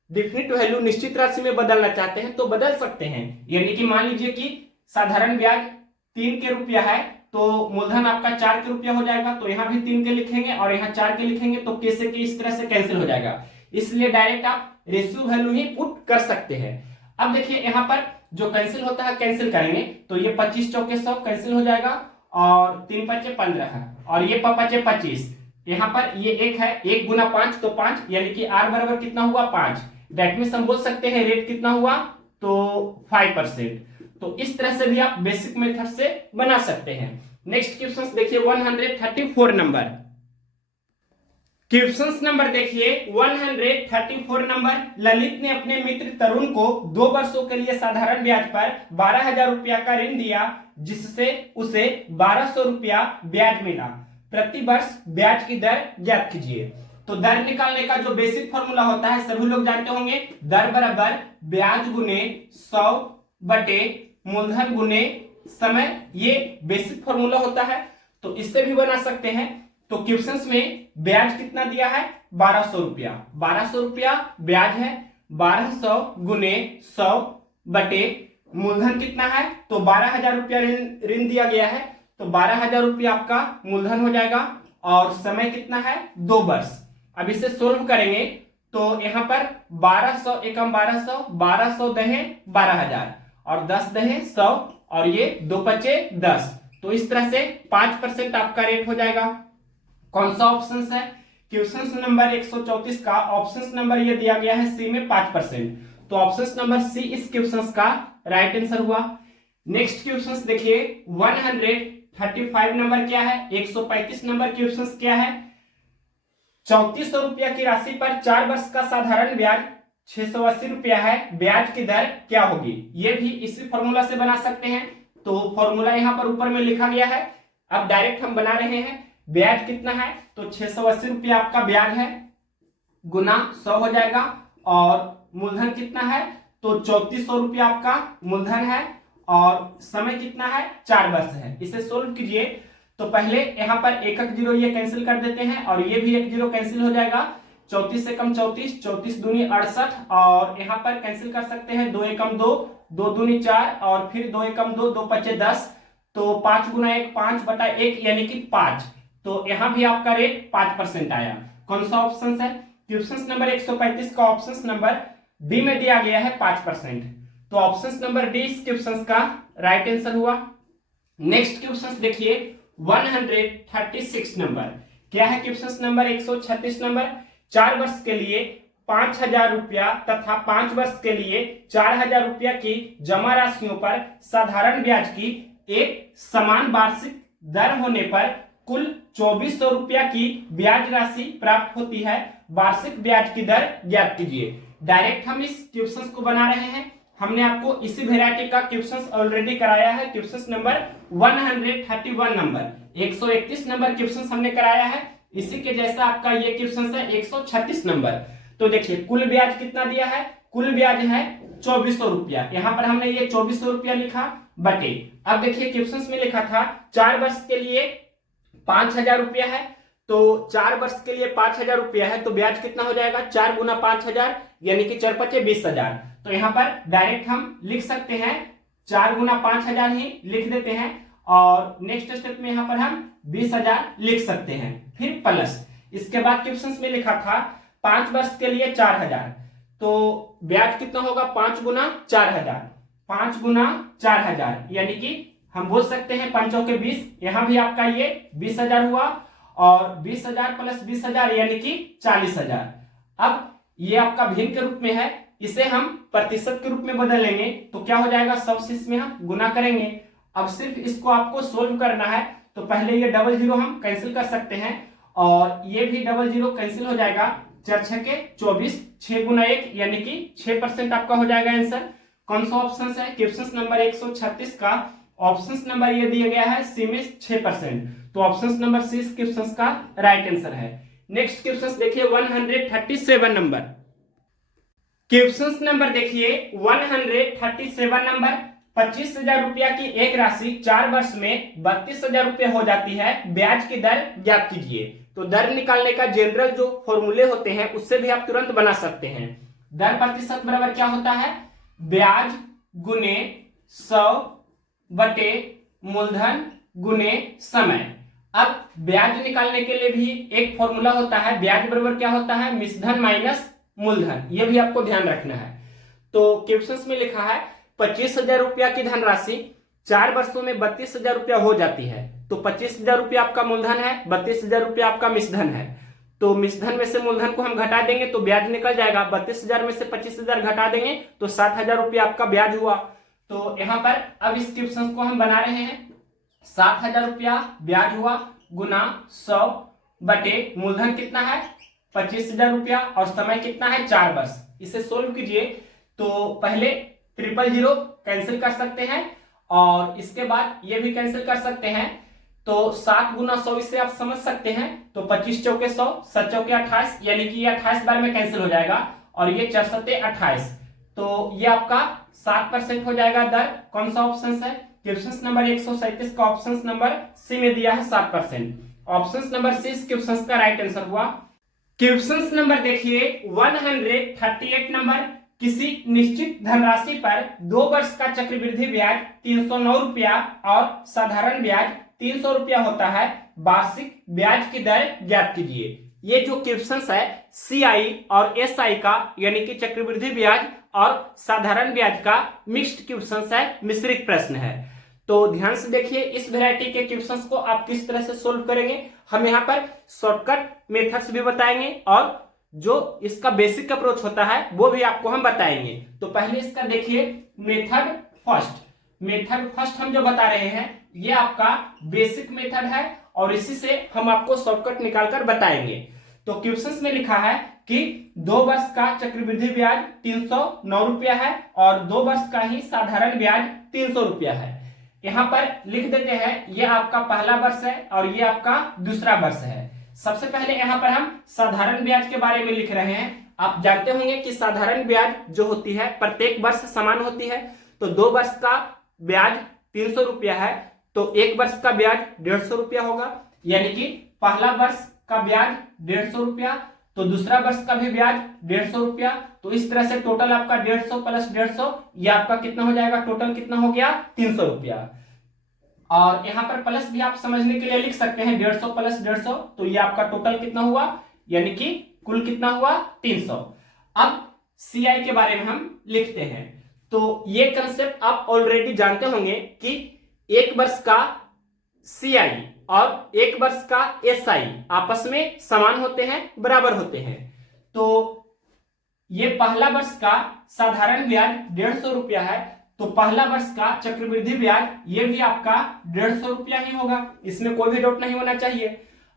डिफिनिट वैल्यू निश्चित राशि में बदलना चाहते हैं तो बदल सकते हैं। यानी कि मान लीजिए कि साधारण ब्याज 3 के रुपया है तो मूलधन आपका 4 के रुपया हो जाएगा, तो यहां भी 3 के लिखेंगे और यहां 4 के लिखेंगे तो कैसे के इस तरह से कैंसिल हो जाएगा। इसलिए डायरेक्ट आप रेशियो वैल्यू ही पुट कर सकते हैं। अब देखिए यहां पर जो कैंसिल होता है कैंसिल करेंगे तो ये 25 चौके 100 कैंसिल हो जाएगा, और 3 × 5 = 15 है, और ये 5 × 5 = 25। यहाँ पर ये 1 है, 1 × 5 तो 5, यानी कि आर बराबर कितना हुआ, 5। दैट मीन्स हम बोल सकते हैं रेट कितना हुआ, तो 5%। तो इस तरह से भी आप बेसिक मेथड से बना सकते हैं। नेक्स्ट क्वेश्चन देखिए 134 नंबर, क्वेश्चन नंबर देखिए 134 नंबर। ललित ने अपने मित्र तरुण को 2 वर्षों के लिए साधारण ब्याज पर 12,000 रुपया का ऋण दिया, जिससे उसे 1200 रुपया ब्याज मिला। प्रति वर्ष ब्याज की दर ज्ञात कीजिए। तो दर निकालने का जो बेसिक फॉर्मूला होता है सभी लोग जानते होंगे, दर बराबर ब्याज गुने 100 बटे मूलधन गुने समय। ये बेसिक फॉर्मूला होता है, तो इससे भी बना सकते हैं। तो क्वेश्चंस में ब्याज कितना दिया है, 1200 रुपया, 1200 रुपया ब्याज है, 1200 गुने 100 बटे मूलधन कितना है, तो 12,000 रुपया ऋण दिया गया है, तो 12,000 रुपया आपका मूलधन हो जाएगा, और समय कितना है, 2 वर्ष। अब इसे सोल्व करेंगे तो यहां पर 1200 एकम 1200, 1200 दहे 12,000 और 10 दहे 100, और ये 2 × 5 = 10। तो इस तरह से 5% आपका रेट हो जाएगा। कौन सा ऑप्शन है, क्वेश्चन नंबर 134 का ऑप्शन नंबर ये दिया गया है सी में 5%, तो ऑप्शन नंबर सी इस क्वेश्चन का राइट आंसर हुआ। नेक्स्ट क्वेश्चन देखिए 135 नंबर क्या है, 135 नंबर क्वेश्चन क्या है, 3400 रुपया की राशि पर 4 वर्ष का साधारण ब्याज 680 रुपया है, ब्याज की दर क्या होगी। ये भी इसी फॉर्मूला से बना सकते हैं। तो फॉर्मूला यहां पर ऊपर में लिखा गया है, अब डायरेक्ट हम बना रहे हैं। ब्याज कितना है, तो 680 रुपया आपका ब्याज है, गुना 100 हो जाएगा, और मूलधन कितना है, तो 3400 रुपया आपका मूलधन है, और समय कितना है, 4 वर्ष है। इसे सोल्व कीजिए तो पहले यहां पर 1 × 0 ये कैंसिल कर देते हैं, और ये भी 1 0 कैंसिल हो जाएगा। 34 से कम 34, 34 दूनी 68, और यहां पर कैंसिल कर सकते हैं 2 एकम 2, 2 दूनी 4, और फिर 2 एकम 2, 2 × 5 = 10, तो 5 × 1 5/1 यानी कि 5। तो यहां भी आपका रेट 5% आया। कौन सा ऑप्शन है, क्वेश्चन नंबर 135 का ऑप्शन नंबर बी में दिया गया है 5%। तो ऑप्शन नंबर डी इस क्वेश्चन का राइट आंसर हुआ। नेक्स्ट क्वेश्चन देखिए 136 नंबर। क्या है क्वेश्चन नंबर 136 नंबर? 4 वर्ष के लिए 5,000 रुपया तथा 5 वर्ष के लिए 4,000 रुपया की जमा राशियों पर साधारण ब्याज की एक समान वार्षिक दर होने पर कुल 2,400 रुपया की ब्याज राशि प्राप्त होती है। वार्षिक ब्याज की दर ज्ञात कीजिए। डायरेक्ट हम इस क्वेश्चन को बना रहे हैं। हमने आपको इसी वेराइटी का क्वेश्चन ऑलरेडी कराया है। Question number 131 number 131 number question हमने कराया है। इसी के जैसा आपका ये क्वेश्चन है 136 नंबर। तो देखिए कुल ब्याज कितना दिया है? कुल ब्याज है 2,400 रुपया। यहां पर हमने ये 2,400 रुपया लिखा बटे, अब देखिए क्वेश्चन में लिखा था 4 वर्ष के लिए 5,000 रुपया है, तो 4 वर्ष के लिए 5,000 रुपया है, तो ब्याज कितना हो जाएगा? 4 गुना 5,000 यानी कि 4 पचे 20,000। तो यहाँ पर डायरेक्ट हम लिख सकते हैं 4 गुना 5,000 ही लिख देते हैं और नेक्स्ट स्टेप में यहाँ पर हम 20,000 लिख सकते हैं, फिर प्लस। इसके बाद क्वेश्चन में लिखा था 5 वर्ष के लिए 4,000, तो ब्याज कितना होगा? 5 गुना 4,000, 5 गुना 4,000 यानी कि हम बोल सकते हैं 5 चौके 20। यहां भी आपका ये 20,000 हुआ और 20,000 प्लस 20,000 यानी कि 40,000। अब ये आपका भिन्न के रूप में है, इसे हम प्रतिशत के रूप में बदलेंगे तो क्या हो जाएगा? 100 से इसमें हम गुना करेंगे। अब सिर्फ इसको आपको सोल्व करना है, तो पहले ये डबल जीरो हम कैंसिल कर सकते हैं और ये भी डबल जीरो कैंसिल हो जाएगा। 4 छके 24, 6 गुना 1 यानी कि 6% आपका हो जाएगा आंसर। कौन सा ऑप्शन है? क्वेश्चन नंबर 136 का ऑप्शन नंबर ये दिया गया है सी में 6%, तो ऑप्शन नंबर सी इस क्वेश्चन का राइट आंसर है। नेक्स्ट क्वेश्चन देखिए 137 नंबर। क्वेश्चन नंबर देखिए 137 नंबर। 25,000 रुपया की एक राशि 4 वर्ष में 32,000 रुपया हो जाती है। ब्याज की दर ज्ञात कीजिए। तो दर निकालने का जनरल जो फॉर्मूले होते हैं उससे भी आप तुरंत बना सकते हैं। दर प्रतिशत बराबर क्या होता है? ब्याज गुने 100 बटे मूलधन गुने समय। अब ब्याज निकालने के लिए भी एक फॉर्मूला होता है। ब्याज बराबर क्या होता है? मिश्रधन माइनस मूलधन। ये भी आपको ध्यान रखना है। तो क्वेश्चन में लिखा है 25,000 रुपया की धनराशि 4 वर्षों में 32,000 रुपया हो जाती है। तो 25,000 रुपया आपका मूलधन है, 32,000 रुपया आपका मिश्रधन है। तो मिश्रधन में से मूलधन को हम घटा देंगे तो ब्याज निकल जाएगा। 32,000 में से 25,000 घटा देंगे तो 60,000 रुपया आपका ब्याज हुआ। तो यहाँ पर अब इस क्वेश्चन को हम बना रहे हैं। 60,000 रुपया ब्याज हुआ गुना 100 बटे मूलधन कितना है? 25,000 रुपया और समय कितना है? 4 वर्ष। इसे सोल्व कीजिए तो पहले 000 कैंसिल कर सकते हैं और इसके बाद ये भी कैंसिल कर सकते हैं। तो 7 गुना 100 इसे आप समझ सकते हैं। तो 25 चौके 100, 7 चौके 28 यानी कि ये 28 बार में कैंसिल हो जाएगा और ये 4 सत्ते 28। तो ये आपका 7% हो जाएगा दर। कौन सा ऑप्शन है? क्वेश्चन नंबर 137 का ऑप्शन नंबर सी में दिया है 7%। ऑप्शन नंबर सी इस क्वेश्चन का राइट आंसर हुआ। क्वेश्चन नंबर देखिए 138 नंबर। किसी निश्चित धनराशि पर 2 वर्ष का चक्रवृद्धि ब्याज 309 रुपया और साधारण ब्याज 300 रुपया होता है। वार्षिक ब्याज की दर ज्ञात कीजिए। ये जो क्वेश्चन है सीआई और एसआई का यानी कि चक्रवृद्धि ब्याज और साधारण ब्याज का मिक्स्ड क्वेश्चन है, मिश्रित प्रश्न है। तो ध्यान से देखिए इस वैरायटी के क्वेश्चंस को आप किस तरह से सोल्व करेंगे। हम यहाँ पर शॉर्टकट मेथड्स भी बताएंगे और जो इसका बेसिक अप्रोच होता है वो भी आपको हम बताएंगे। तो पहले इसका देखिए मेथड फर्स्ट। मेथड फर्स्ट हम जो बता रहे हैं ये आपका बेसिक मेथड है और इसी से हम आपको शॉर्टकट निकालकर बताएंगे। तो क्वेश्चन में लिखा है कि 2 वर्ष का चक्रवृद्धि ब्याज 309 रुपया है और 2 वर्ष का ही साधारण ब्याज 300 रुपया है। यहाँ पर लिख देते हैं ये आपका पहला वर्ष है और ये आपका दूसरा वर्ष है। सबसे पहले यहाँ पर हम साधारण ब्याज के बारे में लिख रहे हैं। आप जानते होंगे कि साधारण ब्याज जो होती है प्रत्येक वर्ष समान होती है। तो 2 वर्ष का ब्याज 300 रुपया है तो 1 वर्ष का ब्याज 150 रुपया होगा, यानी कि पहला वर्ष का ब्याज 150 रुपया तो दूसरा वर्ष का भी ब्याज 150 रुपया। तो इस तरह से टोटल आपका 150 प्लस 150 ये आपका कितना हो जाएगा? टोटल कितना हो गया? 300 रुपया। और यहाँ पर प्लस भी आप समझने के लिए लिख सकते हैं 150 प्लस 150 तो ये आपका टोटल कितना हुआ, यानी कि कुल कितना हुआ? 300। अब सीआई के बारे में हम लिखते हैं। तो ये कंसेप्ट आप ऑलरेडी जानते होंगे कि एक वर्ष का सीआई और एक वर्ष का एसआई आपस में समान होते हैं, बराबर होते हैं। तो ये पहला वर्ष का साधारण ब्याज 150 रुपया है, तो पहला वर्ष का चक्रवृद्धि ब्याज ये भी आपका 150 रुपया ही होगा, इसमें कोई भी डाउट नहीं होना चाहिए।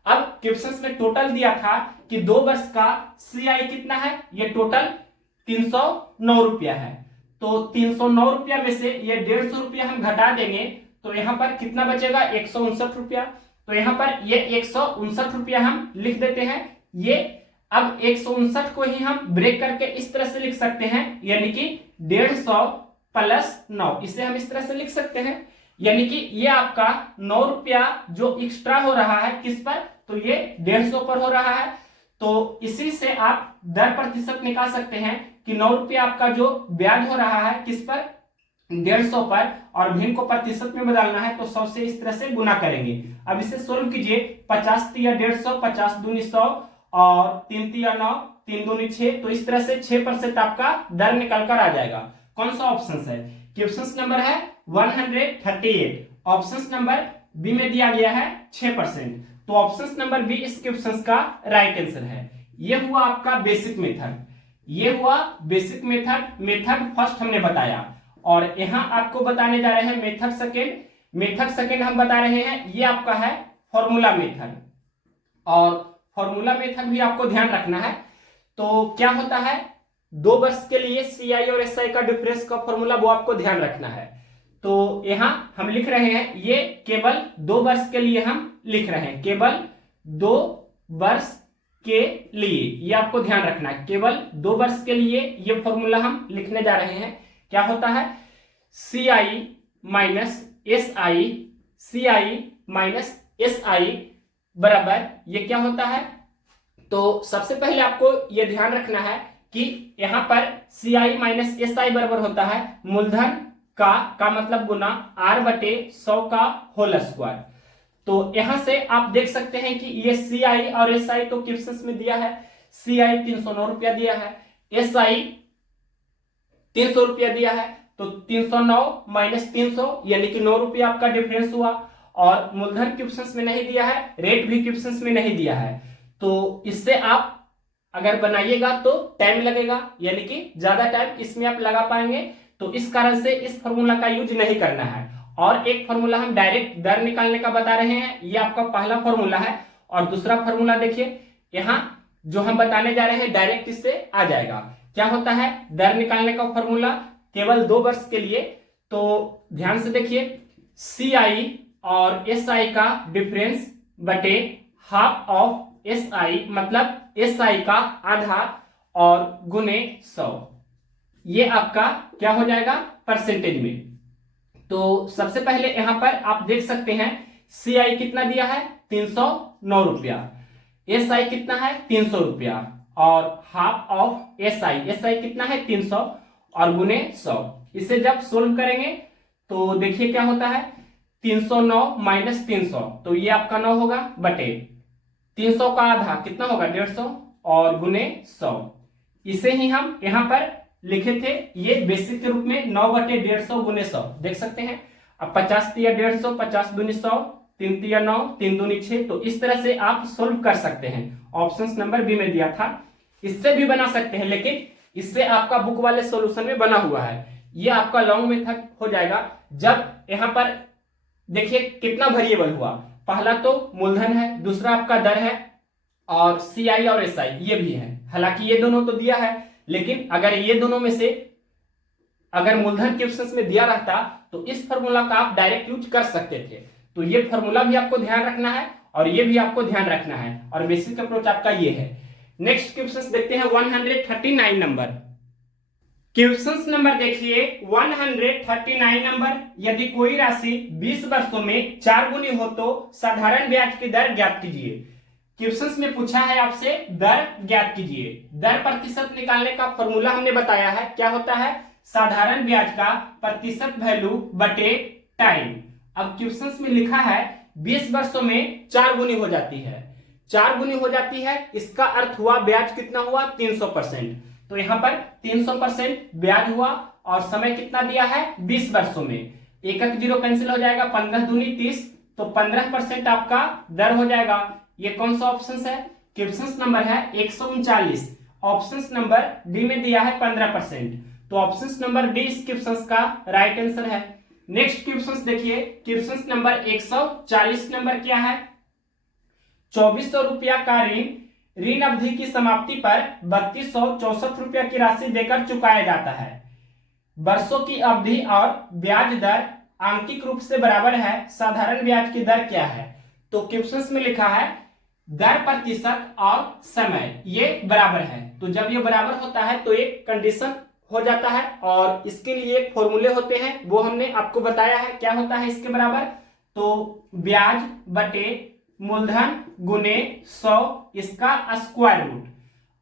अब क्वेश्चन में टोटल दिया था कि 2 वर्ष का सीआई कितना है, ये टोटल 309 रुपया है। तो 309 रुपया में से ये 150 रुपया हम घटा देंगे तो यहां पर कितना बचेगा, 159 रुपया। तो यहां पर ये 159 रुपया हम लिख देते हैं। ये अब 159 को ही हम ब्रेक करके इस तरह से लिख सकते हैं, यानी कि 150 प्लस 9, इसे हम इस तरह से लिख सकते हैं। यानी कि ये आपका 9 रुपया जो एक्स्ट्रा हो रहा है किस पर, तो ये 150 पर हो रहा है। तो इसी से आप दर प्रतिशत निकाल सकते हैं कि 9 रुपया आपका जो ब्याज हो रहा है किस पर, 150 पर, और भिन्न को प्रतिशत में बदलना है तो 100 से इस तरह से गुना करेंगे। अब इसे सोल्व कीजिए, 50 तिया 150, 50 दूनी 100 और 3 तिया 9, 3 दूनी 6, तो इस तरह से 6% आपका दर निकल कर आ जाएगा। कौन सा ऑप्शन है, क्वेश्चन नंबर है 138, ऑप्शन नंबर बी में दिया गया है 6%। तो ऑप्शन नंबर बी इस क्वेश्चन का राइट आंसर है। ये हुआ आपका बेसिक मेथड, ये हुआ बेसिक मेथड। मेथड फर्स्ट हमने बताया और यहां आपको बताने जा रहे हैं मेथड सेकेंड। मेथड सेकेंड हम बता रहे हैं, ये आपका है फॉर्मूला मेथड, और फॉर्मूला मेथड भी आपको ध्यान रखना है। तो क्या होता है, 2 वर्ष के लिए सीआई और एसआई का डिफरेंस का फॉर्मूला वो आपको ध्यान रखना है। तो यहां हम लिख रहे हैं, ये केवल 2 वर्ष के लिए हम लिख रहे हैं, केवल 2 वर्ष के लिए, ये आपको ध्यान रखना है। केवल 2 वर्ष के लिए ये फॉर्मूला हम लिखने जा रहे हैं। क्या होता है, CI minus SI, CI minus SI बराबर ये क्या होता है। तो सबसे पहले आपको ये ध्यान रखना है कि यहां पर सीआई माइनस एसआई बराबर होता है मूलधन का मतलब गुना r/100 का होल स्क्वायर। तो यहां से आप देख सकते हैं कि ये सीआई और एसआई तो क्वेश्चन में दिया है, सीआई 309 रुपया दिया है, एसआई 300 रुपया दिया है। तो 309 माइनस 300 यानी कि 9 रुपया आपका डिफरेंस हुआ, और मूलधन क्वेश्चन में नहीं दिया है, रेट भी क्वेश्चन में नहीं दिया है। तो इससे आप अगर बनाइएगा तो टाइम लगेगा, यानी कि ज्यादा टाइम इसमें आप लगा पाएंगे। तो इस कारण से इस फॉर्मूला का यूज नहीं करना है। और एक फॉर्मूला हम डायरेक्ट दर निकालने का बता रहे हैं, ये आपका पहला फॉर्मूला है। और दूसरा फॉर्मूला देखिए, यहां जो हम बताने जा रहे हैं डायरेक्ट इससे आ जाएगा। क्या होता है दर निकालने का फॉर्मूला केवल 2 वर्ष के लिए। तो ध्यान से देखिए, सीआई और एसआई का डिफरेंस बटे हाफ ऑफ एसआई, मतलब एसआई का आधा, और गुने 100, ये आपका क्या हो जाएगा परसेंटेज में। तो सबसे पहले यहां पर आप देख सकते हैं सीआई कितना दिया है, 309 रुपया, एसआई कितना है 300 रुपया, और हाफ ऑफ एसआई, एसआई कितना है 300 और गुने 100। इसे जब सोल्व करेंगे तो देखिए क्या होता है, 309 माइनस 300, तो ये आपका 9 होगा, बटे 300 का आधा कितना होगा 150 और गुने 100। इसे ही हम यहां पर लिखे थे, ये बेसिक के रूप में 9/150 गुने 100 देख सकते हैं। अब 50 तिया 150, 50 दूनी 100, 3 तिया 9, 3 दूनी 6। तो इस तरह से आप सोल्व कर सकते हैं। ऑप्शन नंबर बी में दिया था, इससे भी बना सकते हैं, लेकिन इससे आपका बुक वाले सॉल्यूशन में बना हुआ है। ये आपका लॉन्ग मेथड हो जाएगा। जब यहां पर देखिए कितना वेरिएबल हुआ, पहला तो मूलधन है, दूसरा आपका दर है, और सीआई और एसआई ये भी है। हालांकि ये दोनों तो दिया है, लेकिन अगर ये दोनों में से अगर मूलधन क्वेश्चन में दिया रहता तो इस फॉर्मूला का आप डायरेक्ट यूज कर सकते थे। तो ये फॉर्मूला भी आपको ध्यान रखना है और ये भी आपको ध्यान रखना है, और बेसिक अप्रोच आपका ये है। नेक्स्ट क्वेश्चन देखते हैं 139 नंबर। क्वेश्चन नंबर देखिए 139 नंबर, यदि कोई राशि 20 वर्षों में 4 गुनी हो तो साधारण ब्याज की दर ज्ञात कीजिए। क्वेश्चन में पूछा है आपसे दर ज्ञात कीजिए। दर प्रतिशत निकालने का फॉर्मूला हमने बताया है, क्या होता है साधारण ब्याज का प्रतिशत वैल्यू बटे टाइम। अब क्वेश्चन में लिखा है 20 वर्षों में 4 गुनी हो जाती है, 4 गुनी हो जाती है, इसका अर्थ हुआ ब्याज कितना हुआ 300%। तो यहां पर 300% ब्याज हुआ और समय कितना दिया है 20 वर्षों में। एक एक जीरो कैंसिल हो जाएगा, 15 दूनी 30, तो 15% आपका दर हो जाएगा। ये कौन सा ऑप्शन है? क्वेश्चन नंबर है 139। ऑप्शन नंबर डी में दिया है 15%, तो ऑप्शन नंबर डी इस क्वेश्चन का राइट आंसर है। नेक्स्ट क्वेश्चन देखिए, क्वेश्चन नंबर 140 नंबर क्या है? 2400 रुपया का ऋण अवधि की समाप्ति पर 3264 रुपया की राशि देकर चुकाया जाता है। वर्षों की अवधि और ब्याज दर आंकिक रूप से बराबर है, साधारण ब्याज की दर क्या है? तो क्वेश्चन में लिखा है दर प्रतिशत और समय ये बराबर है, तो जब ये बराबर होता है तो एक कंडीशन हो जाता है और इसके लिए एक फॉर्मूले होते हैं, वो हमने आपको बताया है। क्या होता है इसके बराबर? तो ब्याज बटे मूलधन गुने 100 इसका स्क्वायर रूट।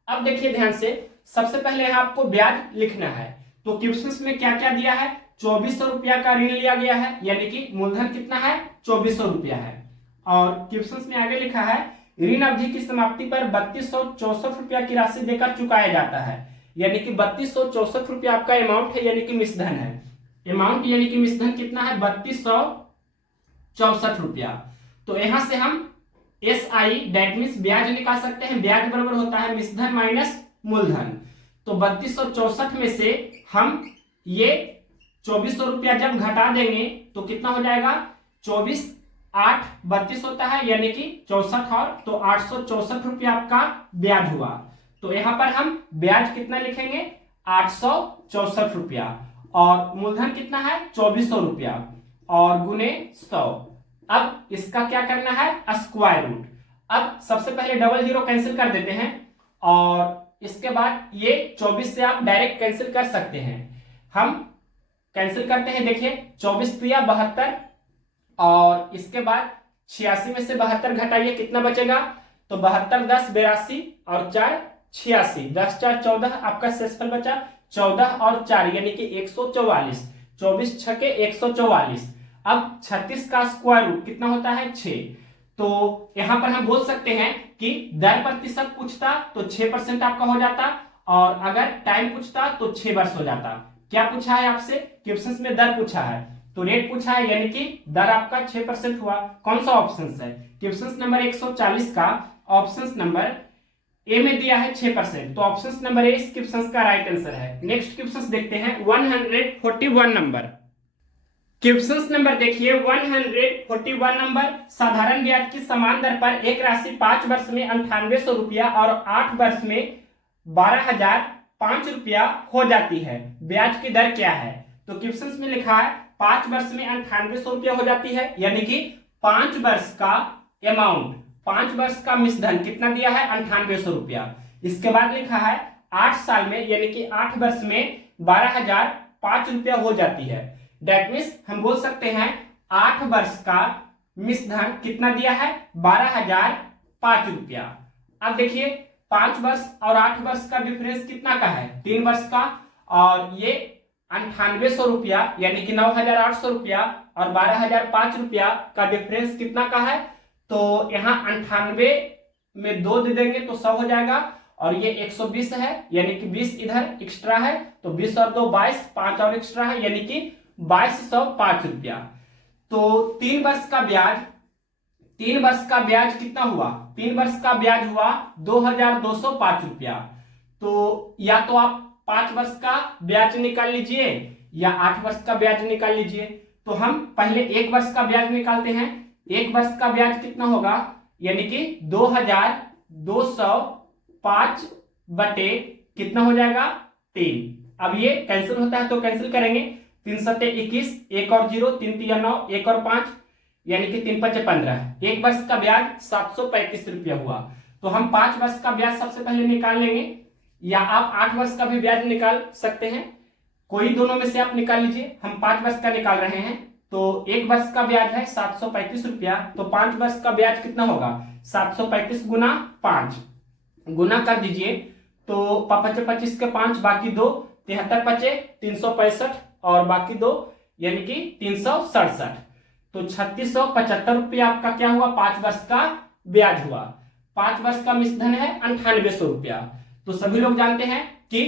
अब देखिए ध्यान से, सबसे पहले आपको ब्याज लिखना है। तो क्वेश्चन में क्या क्या दिया है? 2400 रुपया का ऋण लिया गया है, यानी कि मूलधन कितना है 2400 रुपया है। और क्वेश्चन में आगे लिखा है ऋण अवधि की समाप्ति पर 3264 रुपया की राशि देकर चुकाया जाता है, यानी कि 3264 रुपया आपका अमाउंट है, यानी कि मिश्रधन है। अमाउंट यानी कि मिश्रधन कितना है 3264 रुपया। तो यहां से हम SI दैट मीन्स ब्याज निकाल सकते हैं। ब्याज बराबर होता है मिश्रधन माइनस मूलधन। तो 3264 में से हम ये 2400 रुपया जब घटा देंगे तो कितना हो जाएगा? 24 8 32 होता है, यानी कि 64 और तो 864 रुपया आपका ब्याज हुआ। तो यहां पर हम ब्याज कितना लिखेंगे 864 रुपया और मूलधन कितना है 2400 रुपया और गुने 100। अब इसका क्या करना है स्क्वायर रूट। अब सबसे पहले डबल जीरो कैंसिल कर देते हैं और इसके बाद ये 24 से आप डायरेक्ट कैंसिल कर सकते हैं। हम कैंसिल करते हैं, देखिए 24 3 72 और इसके बाद 86 में से 72 घटाइए, कितना बचेगा? तो 72 10 82 और 4 86, 10 4 14 आपका शेषफल बचा 14 और 4 यानी कि 144। 24 6 के 144। अब 36 का स्क्वायर रूट कितना होता है 6। तो यहां पर हम बोल सकते हैं कि दर प्रतिशत पूछता तो 6% आपका हो जाता और अगर टाइम पूछता तो 6 वर्ष हो जाता। क्या पूछा है आपसे? क्वेश्चन में दर पूछा है, तो रेट पूछा है, यानी कि दर आपका 6% हुआ। कौन सा ऑप्शन है? क्वेश्चन नंबर 140 का ऑप्शन नंबर ए में दिया है 6%, तो ऑप्शन नंबर ए इस क्वेश्चन का राइट आंसर है। नेक्स्ट क्वेश्चन देखते हैं 141 नंबर। क्वेश्चन नंबर देखिए 141 नंबर, साधारण ब्याज की समान दर पर एक राशि 5 वर्ष में 9800 रुपया और 8 वर्ष में 12005 रुपया हो जाती है, ब्याज की दर क्या है? तो क्वेश्चन में लिखा है 5 वर्ष में 9800 रुपया हो जाती है, यानी कि 5 वर्ष का अमाउंट, 5 वर्ष का मिश्रधन कितना दिया है 9800 रुपया। इसके बाद लिखा है 8 साल में यानी कि 8 वर्ष में 12005 रुपया हो जाती है। डेट मीन्स हम बोल सकते हैं 8 वर्ष का मिश्रधन कितना दिया है 12005 रुपया। अब देखिए 5 वर्ष और 8 वर्ष का डिफरेंस कितना का है 3 वर्ष का, और ये 9800 रुपया यानी कि 9800 रुपया और 12005 रुपया का डिफरेंस कितना का है? तो यहाँ 98 में 2 दे देंगे तो 100 हो जाएगा और ये 120 है यानी कि 20 इधर एक्स्ट्रा है, तो 20 और 2 22, 5 और एक्स्ट्रा है यानी कि 2205 रुपया। तो 3 वर्ष का ब्याज कितना हुआ? 3 वर्ष का ब्याज हुआ 2205 रुपया। तो या तो आप 5 वर्ष का ब्याज निकाल लीजिए या 8 वर्ष का ब्याज निकाल लीजिए। तो हम पहले 1 वर्ष का ब्याज निकालते हैं। 1 वर्ष का ब्याज कितना होगा यानी कि 2205 बटे कितना हो जाएगा 3। अब ये कैंसिल होता है तो कैंसिल करेंगे, 3 सत्ते 21, 1 और 0, 3 तिया 9, 1 और 5 यानी कि 3 5 15। 1 वर्ष का ब्याज 735 रुपया हुआ। तो हम 5 वर्ष का ब्याज सबसे पहले निकाल लेंगे या आप 8 वर्ष का भी ब्याज निकाल सकते हैं, कोई दोनों में से आप निकाल लीजिए। हम 5 वर्ष का निकाल रहे हैं। तो 1 वर्ष का ब्याज है 735 रुपया, तो 5 वर्ष का ब्याज कितना होगा 735 गुना 5 गुना कर दीजिए। तो 5 25 के 5 बाकी 2, 73 पचे 365 और बाकी 2 यानी कि 367। तो 3675 रुपया आपका क्या हुआ 5 वर्ष का ब्याज हुआ। 5 वर्ष का मिश्रधन है 9800 रुपया। तो सभी लोग जानते हैं कि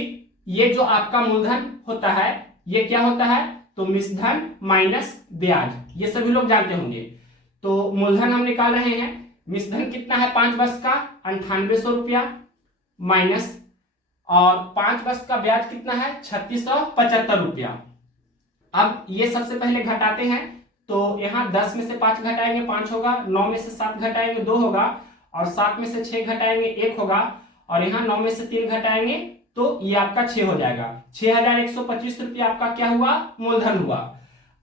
ये जो आपका मूलधन होता है ये क्या होता है, तो मिश्रधन माइनस ब्याज, ये सभी लोग जानते होंगे। तो मूलधन हम निकाल रहे हैं, मिश्रधन कितना है 5 वर्ष का 9800 रुपया माइनस, और 5 वर्ष का ब्याज कितना है 3675 रुपया। अब ये सबसे पहले घटाते हैं, तो यहाँ 10 में से 5 घटाएंगे 5 होगा, 9 में से 7 घटाएंगे 2 होगा, और 7 में से 6 घटाएंगे 1 होगा, और यहाँ 9 में से 3 घटाएंगे तो ये आपका 6 हो जाएगा। 6125 रुपया आपका क्या हुआ, मूलधन हुआ।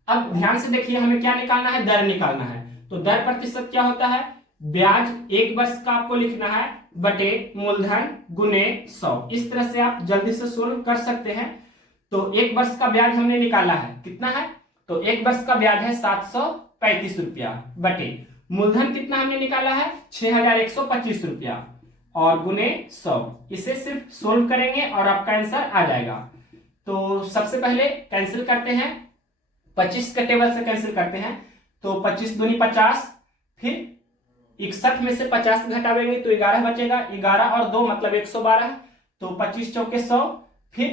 अब ध्यान से देखिए, हमें क्या निकालना है, दर निकालना है। तो दर प्रतिशत क्या होता है, ब्याज 1 वर्ष का आपको लिखना है बटे मूलधन गुने 100। इस तरह से आप जल्दी से सोल्व कर सकते हैं। तो 1 वर्ष का ब्याज हमने निकाला है, कितना है, तो 1 वर्ष का ब्याज है 735 रुपया बटे मूलधन कितना हमने निकाला है 6125 रुपया और गुने 100। इसे सिर्फ सोल्व करेंगे और आपका आंसर आ जाएगा। तो सबसे पहले कैंसिल करते हैं, 25 के टेबल से कैंसिल करते हैं, तो 25 दूनी 50, फिर 61 में से 50 घटावेंगे तो 11 बचेगा, 11 और 2 मतलब 112, तो 25 चौके 100, फिर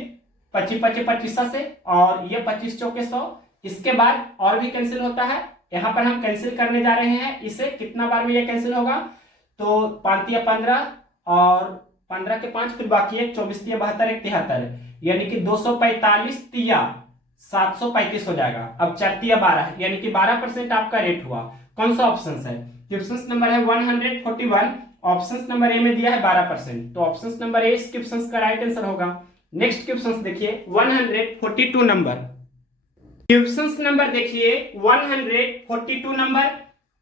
25 25 25 से, और ये 25 चौके 100। इसके बाद और भी कैंसिल होता है, यहाँ पर हम कैंसिल करने जा रहे हैं, इसे कितना बार में ये कैंसिल होगा, तो 5 या 15 और 15 के 5, फिर बाकी है 24 या 72 एक 73, यानी कि 245 या 735 हो जाएगा। अब 4 या 12 यानी कि 12% आपका रेट हुआ। कौन सा ऑप्शन है, क्वेश्चन नंबर है 141, ऑप्शन नंबर ए में दिया है 12%, तो ऑप्शन नंबर ए इस क्वेश्चन का राइट आंसर होगा। नेक्स्ट क्वेश्चन देखिए 142 नंबर, क्वेश्चन नंबर देखिए 142 नंबर,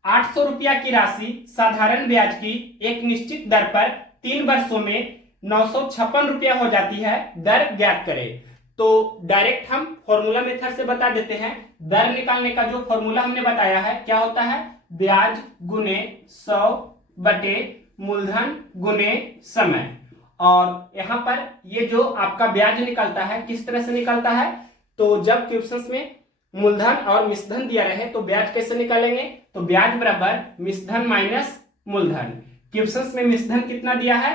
800 रुपया की राशि साधारण ब्याज की एक निश्चित दर पर 3 वर्षों में 956 रुपया हो जाती है, दर ज्ञात करें। तो डायरेक्ट हम फॉर्मूला मेथड से बता देते हैं। दर निकालने का जो फॉर्मूला हमने बताया है क्या होता है, ब्याज गुने 100 बटे मूलधन गुने समय। और यहाँ पर ये जो आपका ब्याज निकलता है किस तरह से निकलता है, तो जब क्वेश्चंस में मूलधन और मिश्रधन दिया रहे तो ब्याज कैसे निकालेंगे, तो ब्याज बराबर मिश्रधन माइनस मूलधन। क्वेश्चंस में मिश्रधन कितना दिया है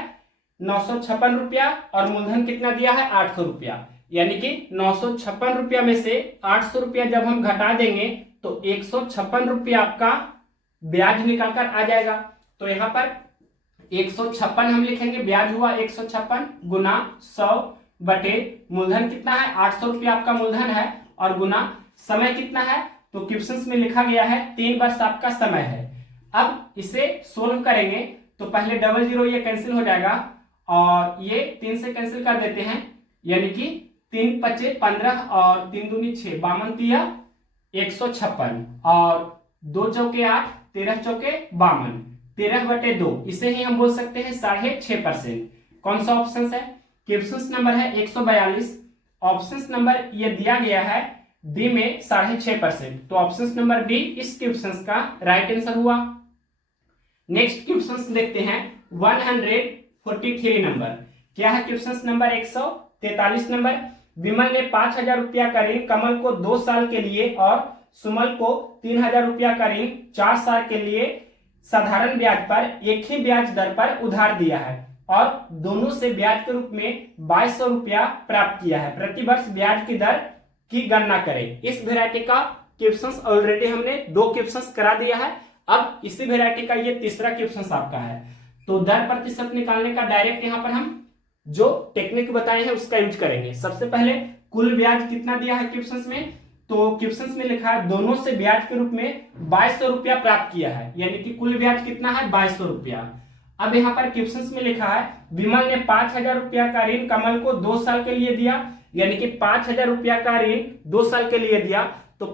956 रुपया और मूलधन कितना दिया है 800 रुपया, यानी कि 956 रुपया में से 800 रुपया जब हम घटा देंगे तो 156 रुपया आपका ब्याज निकल कर आ जाएगा। तो यहाँ पर 156 हम लिखेंगे, ब्याज हुआ 156 गुना 100 बटे मूलधन कितना है 800 रुपया आपका मूलधन है, और गुना समय कितना है, तो क्वेश्चंस में लिखा गया है 3 वर्ष आपका समय है। अब इसे सोल्व करेंगे तो पहले 00 ये कैंसिल हो जाएगा और ये 3 से कैंसिल कर देते हैं, यानी कि 3 पचे 15 और 3 दूनी 6, 52 तिया 156 और 2 चौके 8, 13 चौके 52, 13 बटे 2, इसे ही हम बोल सकते हैं 6.5%। कौन सा ऑप्शन है, क्वेश्चन नंबर है 142, ऑप्शन नंबर ये दिया गया है डी में 6.5%, तो ऑप्शन नंबर डी इस क्वेश्चन का राइट आंसर हुआ। नेक्स्ट क्वेश्चन देखते हैं 143 नंबर, क्या है क्वेश्चन नंबर 143 नंबर, विमल ने 5000 रुपया का ऋण कमल को 2 साल के लिए और सुमल को 3000 रुपया का ऋण 4 साल के लिए साधारण ब्याज पर एक ही ब्याज दर पर उधार दिया है और दोनों से ब्याज के रूप में 2200 रुपया प्राप्त किया है। प्रति वर्ष ब्याज की दर की गणना करें। इस वेराइटी का क्वेश्चन ऑलरेडी हमने 2 क्वेश्चन करा दिया है, अब इसी वेराइटी का ये तीसरा क्वेश्चन आपका है। तो दर प्रतिशत निकालने का डायरेक्ट यहाँ पर हम जो टेक्निक बताए हैं उसका यूज करेंगे। सबसे पहले कुल ब्याज कितना दिया है क्वेश्चन में, तो क्वेश्चन में लिखा है दोनों से ब्याज के रूप में 2200 रुपया प्राप्त किया है, यानी कि कुल ब्याज कितना है 2200 रुपया। अब यहाँ पर क्वेश्चन में लिखा है विमल ने 5000 रुपया का ऋण कमल को 2 साल के लिए दिया, यानी कि 5000 रुपया का ऋण 2 साल के लिए दिया, तो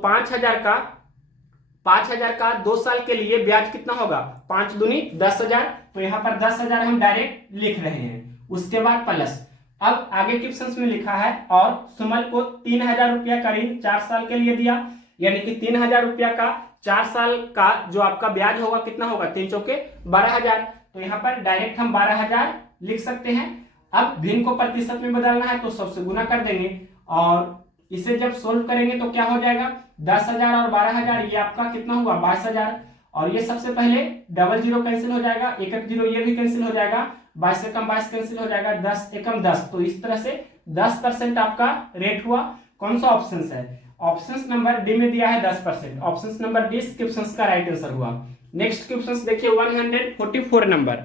5000 का 2 साल के लिए ब्याज कितना होगा 5 दूनी 10,000, तो यहाँ पर 10,000 हम डायरेक्ट लिख रहे हैं। उसके बाद प्लस, अब आगे क्वेश्चन में लिखा है और सुमल को 3000 रुपया का ऋण 4 साल के लिए दिया, यानी कि 3000 रुपया का 4 साल का जो आपका ब्याज होगा कितना होगा 3 चौके 12000, तो यहाँ पर डायरेक्ट हम 12000 लिख सकते हैं। अब भिन्न को प्रतिशत में बदलना है तो 100 से गुना कर देंगे और इसे जब सोल्व करेंगे तो क्या हो जाएगा 10,000 और 12,000, ये आपका कितना हुआ 22,000, और ये सबसे पहले 00 कैंसिल हो जाएगा, 110 ये भी कैंसिल हो जाएगा, 22 से कम 22 कैंसिल हो जाएगा, 10 एकम 10, तो इस तरह से 10% आपका रेट हुआ। कौन सा ऑप्शन है? ऑप्शन नंबर डी में दिया है 10%। ऑप्शन नंबर डी इस क्वेश्चन का राइट आंसर हुआ। नेक्स्ट क्वेश्चन देखिए 144 नंबर।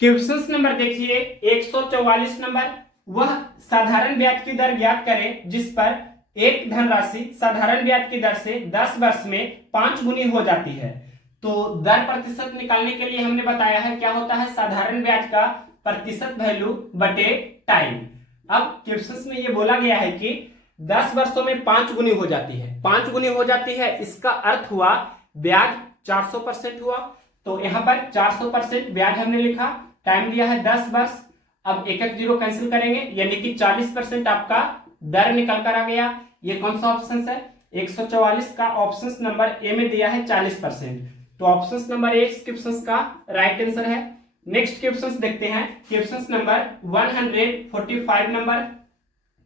क्वेश्चन नंबर देखिए 144 नंबर। वह साधारण ब्याज की दर ज्ञात करें जिस पर एक धनराशि साधारण ब्याज की दर से 10 वर्ष में 5 गुनी हो जाती है। तो दर प्रतिशत निकालने के लिए हमने बताया है क्या होता है, साधारण ब्याज का प्रतिशत वैल्यू बटे टाइम। अब क्वेश्चन में ये बोला गया है कि 10 वर्षों में 5 गुनी हो जाती है, 5 गुनी हो जाती है, इसका अर्थ हुआ ब्याज 400% हुआ। तो यहां पर 400% ब्याज हमने लिखा, टाइम दिया है 10 वर्ष। अब एक एक जीरो कैंसिल करेंगे यानी कि 40% आपका दर निकल कर आ गया। ये कौन सा ऑप्शन है? 144 का ऑप्शन नंबर ए में दिया है 40%। तो ऑप्शन नंबर ए इस क्वेश्चन का राइट आंसर है। नेक्स्ट क्वेश्चन देखते हैं। क्वेश्चन नंबर 145 नंबर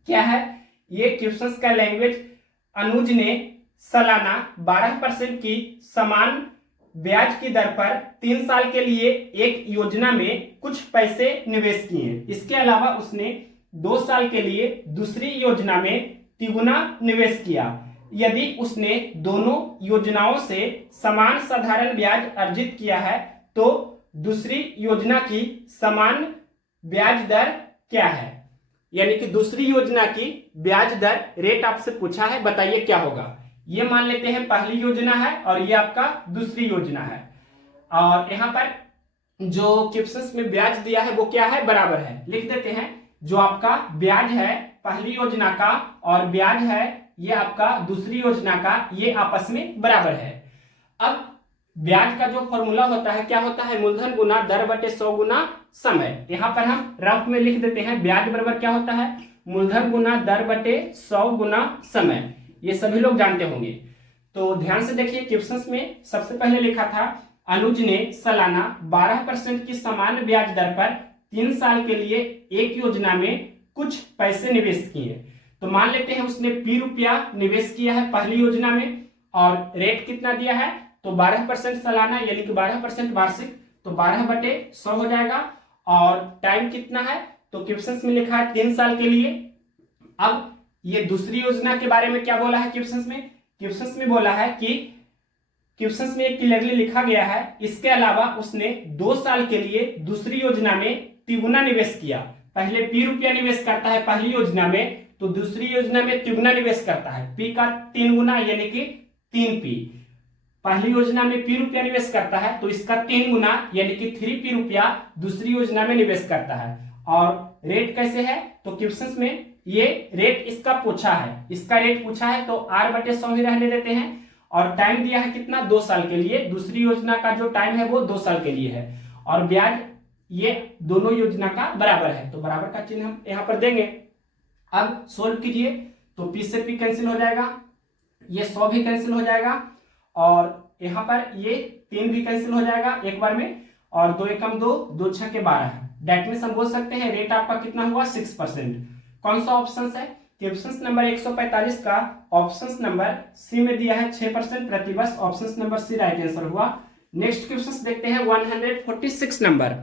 क्या है? ये क्वेश्चन का लैंग्वेज, अनुज ने सालाना 12% की समान ब्याज की दर पर 3 साल के लिए एक योजना में कुछ पैसे निवेश किए। इसके अलावा उसने 2 साल के लिए दूसरी योजना में तिगुना निवेश किया। यदि उसने दोनों योजनाओं से समान साधारण ब्याज अर्जित किया है तो दूसरी योजना की समान ब्याज दर क्या है? यानी कि दूसरी योजना की ब्याज दर रेट आपसे पूछा है, बताइए क्या होगा। ये मान लेते हैं पहली योजना है और ये आपका दूसरी योजना है। और यहां पर जो क्वेश्चन में ब्याज दिया है वो क्या है? बराबर है। लिख देते हैं जो आपका ब्याज है पहली योजना का और ब्याज है ये आपका दूसरी योजना का, ये आपस में बराबर है। अब ब्याज का जो फॉर्मूला होता है क्या होता है? मूलधन गुना दर बटे 100 गुना समय। यहां पर हम रफ में लिख देते हैं ब्याज बराबर क्या होता है? मूलधन गुना दर बटे 100 गुना समय। ये सभी लोग जानते होंगे। तो ध्यान से देखिए क्वेश्चन में सबसे पहले लिखा था अनुज ने सालाना 12% की समान ब्याज दर पर 3 साल के लिए एक योजना में कुछ पैसे निवेश किए। तो मान लेते हैं उसने पी रुपया निवेश किया है पहली योजना में और रेट कितना दिया है? तो 12% सालाना यानी कि 12% वार्षिक, तो 12/100 हो जाएगा। और टाइम कितना है? तो क्वेश्चन में लिखा है 3 साल के लिए। अब ये दूसरी योजना के बारे में क्या बोला है क्वेश्चन में? क्वेश्चन में बोला है कि क्वेश्चन में क्लियरली लिखा गया है इसके अलावा उसने 2 साल के लिए दूसरी योजना में तिगुना निवेश किया। पहले पी रुपया निवेश करता है पहली योजना में, तो दूसरी योजना में तिगुना निवेश करता है, पी का 3 गुना यानी कि 3p। पहली योजना में पी रुपया निवेश करता है तो इसका 3 गुना यानी कि 3p रुपया दूसरी योजना में निवेश करता है। और रेट कैसे है? तो क्वेश्चन में ये रेट इसका पूछा है, इसका रेट पूछा है तो r/100 ही रहने देते हैं। और टाइम दिया है कितना? 2 साल के लिए। दूसरी योजना का जो टाइम है वो 2 साल के लिए है और ब्याज ये दोनों योजना का बराबर है, तो बराबर का चिन्ह हम यहां पर देंगे। अब सोल्व कीजिए तो p से p कैंसिल हो जाएगा, ये 100 भी कैंसिल हो जाएगा और यहाँ पर ये 3 भी कैंसिल हो जाएगा एक बार में। और 2 एकम 2, 2 छके 12। डेट में हम बोल सकते हैं रेट आपका कितना हुआ? 6%। कौन सा ऑप्शन है? क्वेश्चन नंबर 145 का ऑप्शन नंबर सी में दिया है 6% प्रतिवर्ष। Option number C right answer हुआ। नेक्स्ट क्वेश्चन देखते हैं 146 नंबर।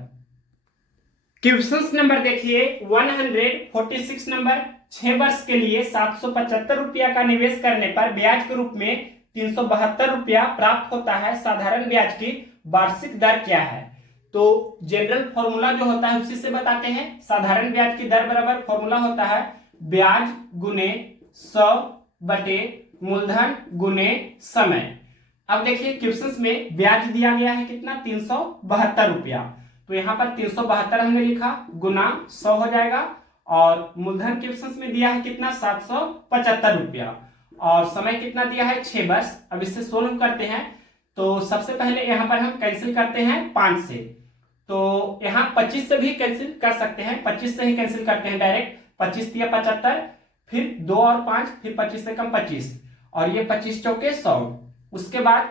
क्वेश्चन नंबर देखिए 146 नंबर। 6 वर्ष के लिए 775 रुपया का निवेश करने पर ब्याज के रूप में 372 रुपया प्राप्त होता है। साधारण ब्याज की वार्षिक दर क्या है? तो जनरल फॉर्मूला जो होता है उसी से बताते हैं। साधारण ब्याज की दर बराबर फॉर्मूला होता है ब्याज गुने 100 बटे मूलधन गुने समय। अब देखिए क्वेश्चन में ब्याज दिया गया है कितना? 372 रुपया। तो यहाँ पर 372 हमने लिखा गुना 100 हो जाएगा और मूलधन क्वेश्चन में दिया है कितना? 775 रुपया और समय कितना दिया है? 6 वर्ष। अब इससे सोल्व करते हैं तो सबसे पहले यहाँ पर हम कैंसिल करते हैं 5 से, तो यहाँ 25 से भी कैंसिल कर सकते हैं, 25 से ही कैंसिल करते हैं डायरेक्ट। 25 दिया 75, फिर 2 और 5, फिर 25 से कम 25 और ये 25 चौके 100। उसके बाद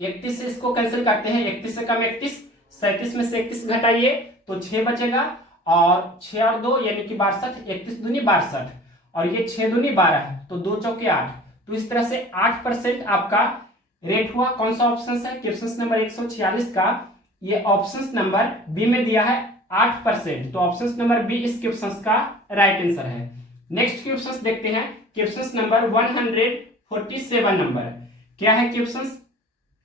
31 से इसको कैंसिल करते हैं, 31 से कम 31, 37 में से 31 घटाइए तो 6 बचेगा और 6 और 2 यानी कि 62, 31 दूनी 62 और ये 6 दूनी 12 तो 2 चौके 8। तो इस तरह से 8% आपका रेट हुआ। कौन सा ऑप्शन है? क्वेश्चन नंबर 146 का ये ऑप्शन नंबर बी में दिया है 8%। तो ऑप्शन नंबर बी इस क्वेश्चन का राइट आंसर है। नेक्स्ट क्वेश्चन देखते हैं, क्वेश्चन नंबर 147 नंबर। क्या है क्वेश्चन?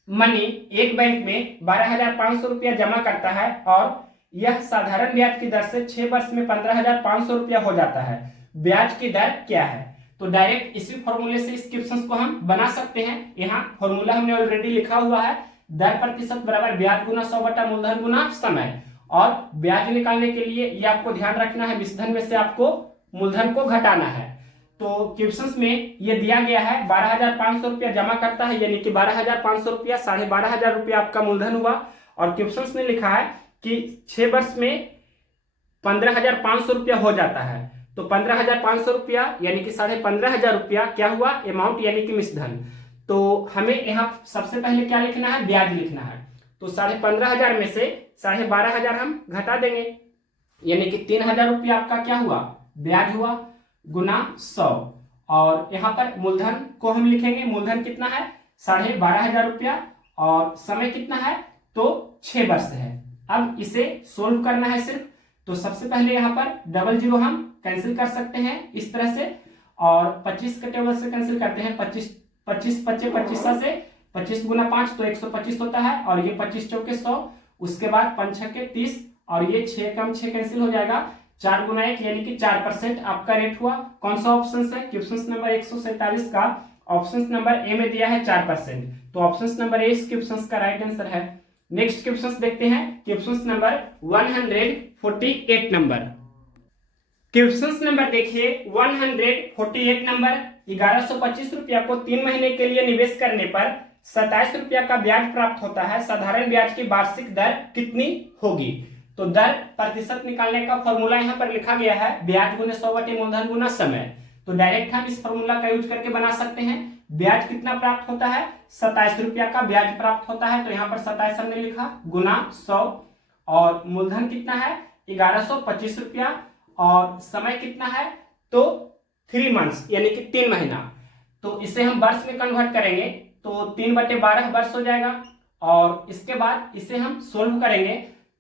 मनी एक बैंक में 12,500 रुपया जमा करता है और यह साधारण ब्याज की दर से 6 वर्ष में 15,500 रुपया हो जाता है। ब्याज की दर क्या है? तो डायरेक्ट इसी फॉर्मूले से इस क्वेश्चन को हम बना सकते हैं। यहाँ फॉर्मूला हमने ऑलरेडी लिखा हुआ है, दर प्रतिशत बराबर ब्याज गुना 100 बटा मूलधन गुना समय। और ब्याज निकालने के लिए ये आपको ध्यान रखना है, विषधन में से आपको मूलधन को घटाना है। तो क्वेश्चन में ये दिया गया है 12,500 रुपया जमा करता है, यानी कि 12,500 रुपया 12,500 रुपया आपका मूलधन हुआ। और क्वेश्चन में लिखा है कि 6 वर्ष में 15,500 रुपया हो जाता है। तो 15,500 रुपया यानी कि 15,500 रुपया क्या हुआ? अमाउंट यानी कि मिश्रधन। तो हमें यहाँ सबसे पहले क्या लिखना है? ब्याज लिखना है। तो 15,500 में से 12,500 हम घटा देंगे, यानी कि 3,000 रुपया आपका क्या हुआ? ब्याज हुआ, गुना 100। और यहाँ पर मूलधन को हम लिखेंगे, मूलधन कितना है? 12,500 रुपया। और समय कितना है? तो 6 वर्ष है। अब इसे सोल्व करना है सिर्फ। तो सबसे पहले यहाँ पर 00 हम कैंसिल कर सकते हैं इस तरह से, और 25 के टेबल से कैंसिल करते हैं। 25 25 25 25 से 25 गुना 5 तो 125 होता है, और ये 25 चौके 100, उसके बाद 5 6 के 30, और ये 6 कम 6 कैंसिल हो जाएगा। 4 गुना 1 यानी कि 4% आपका रेट हुआ। कौन सा ऑप्शन है? क्वेश्चन नंबर 147 का ऑप्शन नंबर ए में दिया है 4%। तो ऑप्शन नंबर ए इस क्वेश्चन का राइट आंसर है। नेक्स्ट क्वेश्चन देखते हैं, question number 148 number. Question number देखिए 148 नंबर। 1125 रुपया को 3 महीने के लिए निवेश करने पर 27 रुपया का ब्याज प्राप्त होता है। साधारण ब्याज की वार्षिक दर कितनी होगी? तो दर प्रतिशत निकालने का फॉर्मूला यहाँ पर लिखा गया है, ब्याज गुने 100 बटे मूलधन गुना समय। तो डायरेक्ट हम इस फॉर्मूला का यूज करके बना सकते हैं। ब्याज कितना प्राप्त होता है? 27 रुपया का ब्याज प्राप्त होता है। तो यहाँ पर 27 हमने लिखा, गुना 100। और मूलधन कितना है? 1125 रुपया। और समय कितना है? तो 3 मंथ्स यानी कि 3 महीना। तो इसे हम वर्ष में कन्वर्ट करेंगे तो 3/12 वर्ष हो जाएगा। और इसके बाद इसे हम सोल्व करेंगे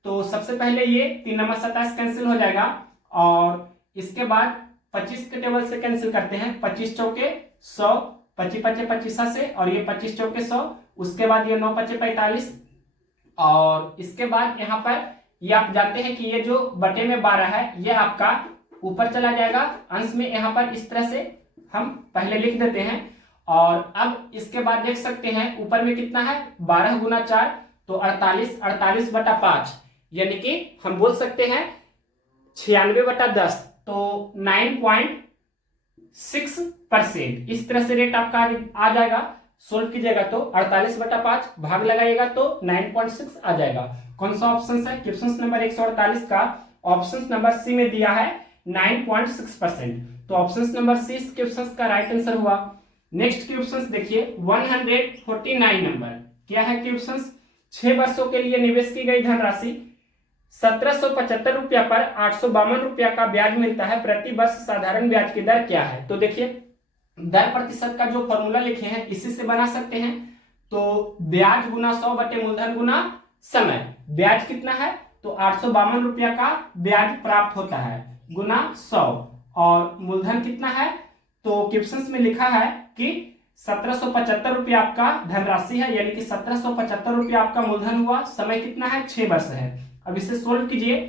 तो सबसे पहले ये 3 नंबर 27 कैंसिल हो जाएगा, और इसके बाद 25 के टेबल से कैंसिल करते हैं। 25 चौके 100, 25 25 25 से, और ये 25 चौके 100, उसके बाद ये 9 25 45, और इसके बाद यहाँ पर ये आप जानते हैं कि ये जो बटे में 12 है ये आपका ऊपर चला जाएगा अंश में। यहाँ पर इस तरह से हम पहले लिख देते हैं। और अब इसके बाद देख सकते हैं ऊपर में कितना है? 12 गुना 4 तो 48, 48 बटा 5, यानी कि हम बोल सकते हैं 96 बटा 10, तो 9.6%। इस तरह से रेट आपका आ जाएगा। सोल्व कीजिएगा तो 48 बटा 5 भाग लगाइएगा तो 9.6 आ जाएगा। कौन सा ऑप्शन है? क्वेश्चन नंबर 148 का ऑप्शन नंबर सी में दिया है 9.6%। तो ऑप्शन नंबर सी इस क्वेश्चन का राइट आंसर हुआ। नेक्स्ट क्वेश्चन देखिए 149 नंबर। क्या है क्वेश्चन? 6 वर्षों के लिए निवेश की गई धनराशि 1775 रुपया पर 852 रुपया का ब्याज मिलता है। प्रति वर्ष साधारण ब्याज की दर क्या है? तो देखिए दर प्रतिशत का जो फॉर्मूला लिखे हैं इसी से बना सकते हैं। तो ब्याज गुना 100 बटे मूलधन गुना समय। ब्याज कितना है? तो 852 रुपया का ब्याज प्राप्त होता है, गुना 100। और मूलधन कितना है? तो क्वेश्चन में लिखा है कि 1775 रुपया आपका धनराशि है, यानी कि 1775 रुपया आपका मूलधन हुआ। समय कितना है? 6 वर्ष है। अब इसे सोल्व कीजिए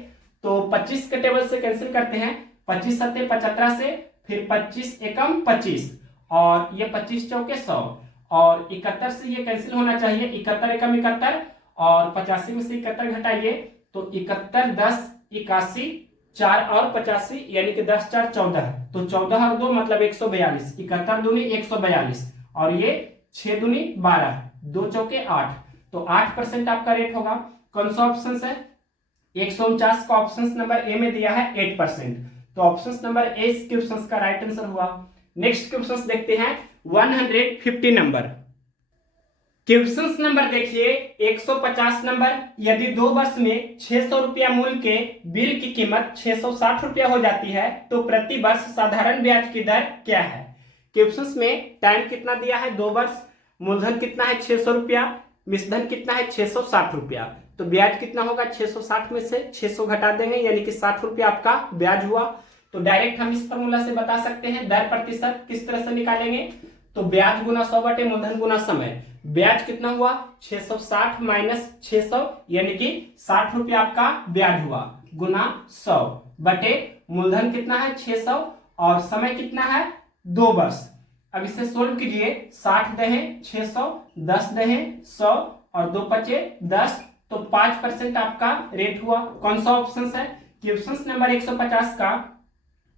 तो 25 के टेबल से कैंसिल करते हैं। 25 सत्ते 75 से, फिर 25 एकम 25, और ये 25 चौके 100, और 71 से ये कैंसिल होना चाहिए। 71 एकम 71, और 85 में से 71 घटाइए तो 71 10 81, 4 और 85 यानी कि 10 4 14, तो 14 और 2 मतलब 142। 71 दूनी 142, और ये 6 दूनी 12, 2 चौके 8, तो 8% आपका रेट होगा। कौन सा ऑप्शन है? 149 का ऑप्शन नंबर ए में दिया है 8%। तो ऑप्शन नंबर ए इस क्वेश्चन का राइट आंसर हुआ। नेक्स्ट क्वेश्चन देखते हैं 150 नंबर। क्वेश्चन नंबर देखिए 150 नंबर। यदि 2 वर्ष में 600 रुपया मूल्य के बिल की कीमत 660 रुपया हो जाती है तो प्रति वर्ष साधारण ब्याज की दर क्या है? क्वेश्चन में टाइम कितना दिया है? 2 वर्ष। मूलधन कितना है? 600 रुपया। मिश्रधन कितना है? 660 रुपया। तो ब्याज कितना होगा? 660 में से 600 घटा देंगे, यानी कि 60 रुपया आपका ब्याज हुआ। तो डायरेक्ट हम इस फॉर्मूला से बता सकते हैं दर प्रतिशत किस तरह से निकालेंगे। तो ब्याज गुना 100 बटे मूलधन गुना समय। ब्याज कितना हुआ 660 माइनस 600 यानी कि 60 रुपया आपका ब्याज हुआ, गुना 100 बटे मूलधन कितना है 600 और समय कितना है 2 वर्ष। अब इसे सोल्व कीजिए, 60 दहे 600, 10 दहे 100 और 2 बचे 10, तो 5% आपका रेट हुआ। कौन सा ऑप्शन है कि ऑप्शन नंबर 150 का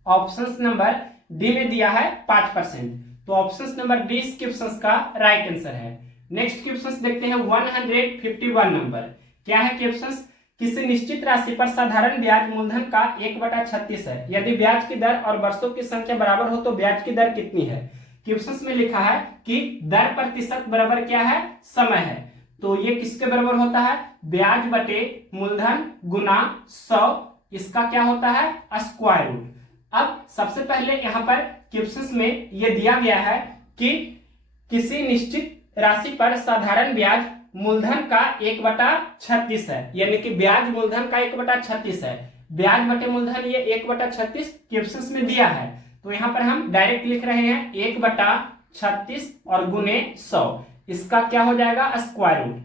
ऑप्शन नंबर डी में दिया है 5%, तो ऑप्शन नंबर डी इसके ऑप्शन का राइट आंसर है। नेक्स्ट क्वेश्चन देखते हैं 151 नंबर। क्या है क्वेश्चन, किसी निश्चित राशि पर साधारण ब्याज मूलधन का 1/36 है, यदि ब्याज की दर और वर्षों की संख्या बराबर हो तो ब्याज की दर कितनी है। क्वेश्चन में लिखा है कि दर प्रतिशत बराबर क्या है समय है, तो ये किसके बराबर होता है ब्याज बटे मूलधन गुना 100, इसका क्या होता है स्क्वायर रूट। अब सबसे पहले यहाँ पर क्वेश्चन में ये दिया गया है कि किसी निश्चित राशि पर साधारण ब्याज मूलधन का 1/36 है, यानी कि ब्याज मूलधन का 1/36 है, ब्याज बटे मूलधन ये 1/36 क्वेश्चन में दिया है, तो यहाँ पर हम डायरेक्ट लिख रहे हैं 1/36 और गुने 100, इसका क्या हो जाएगा स्क्वायर रूट।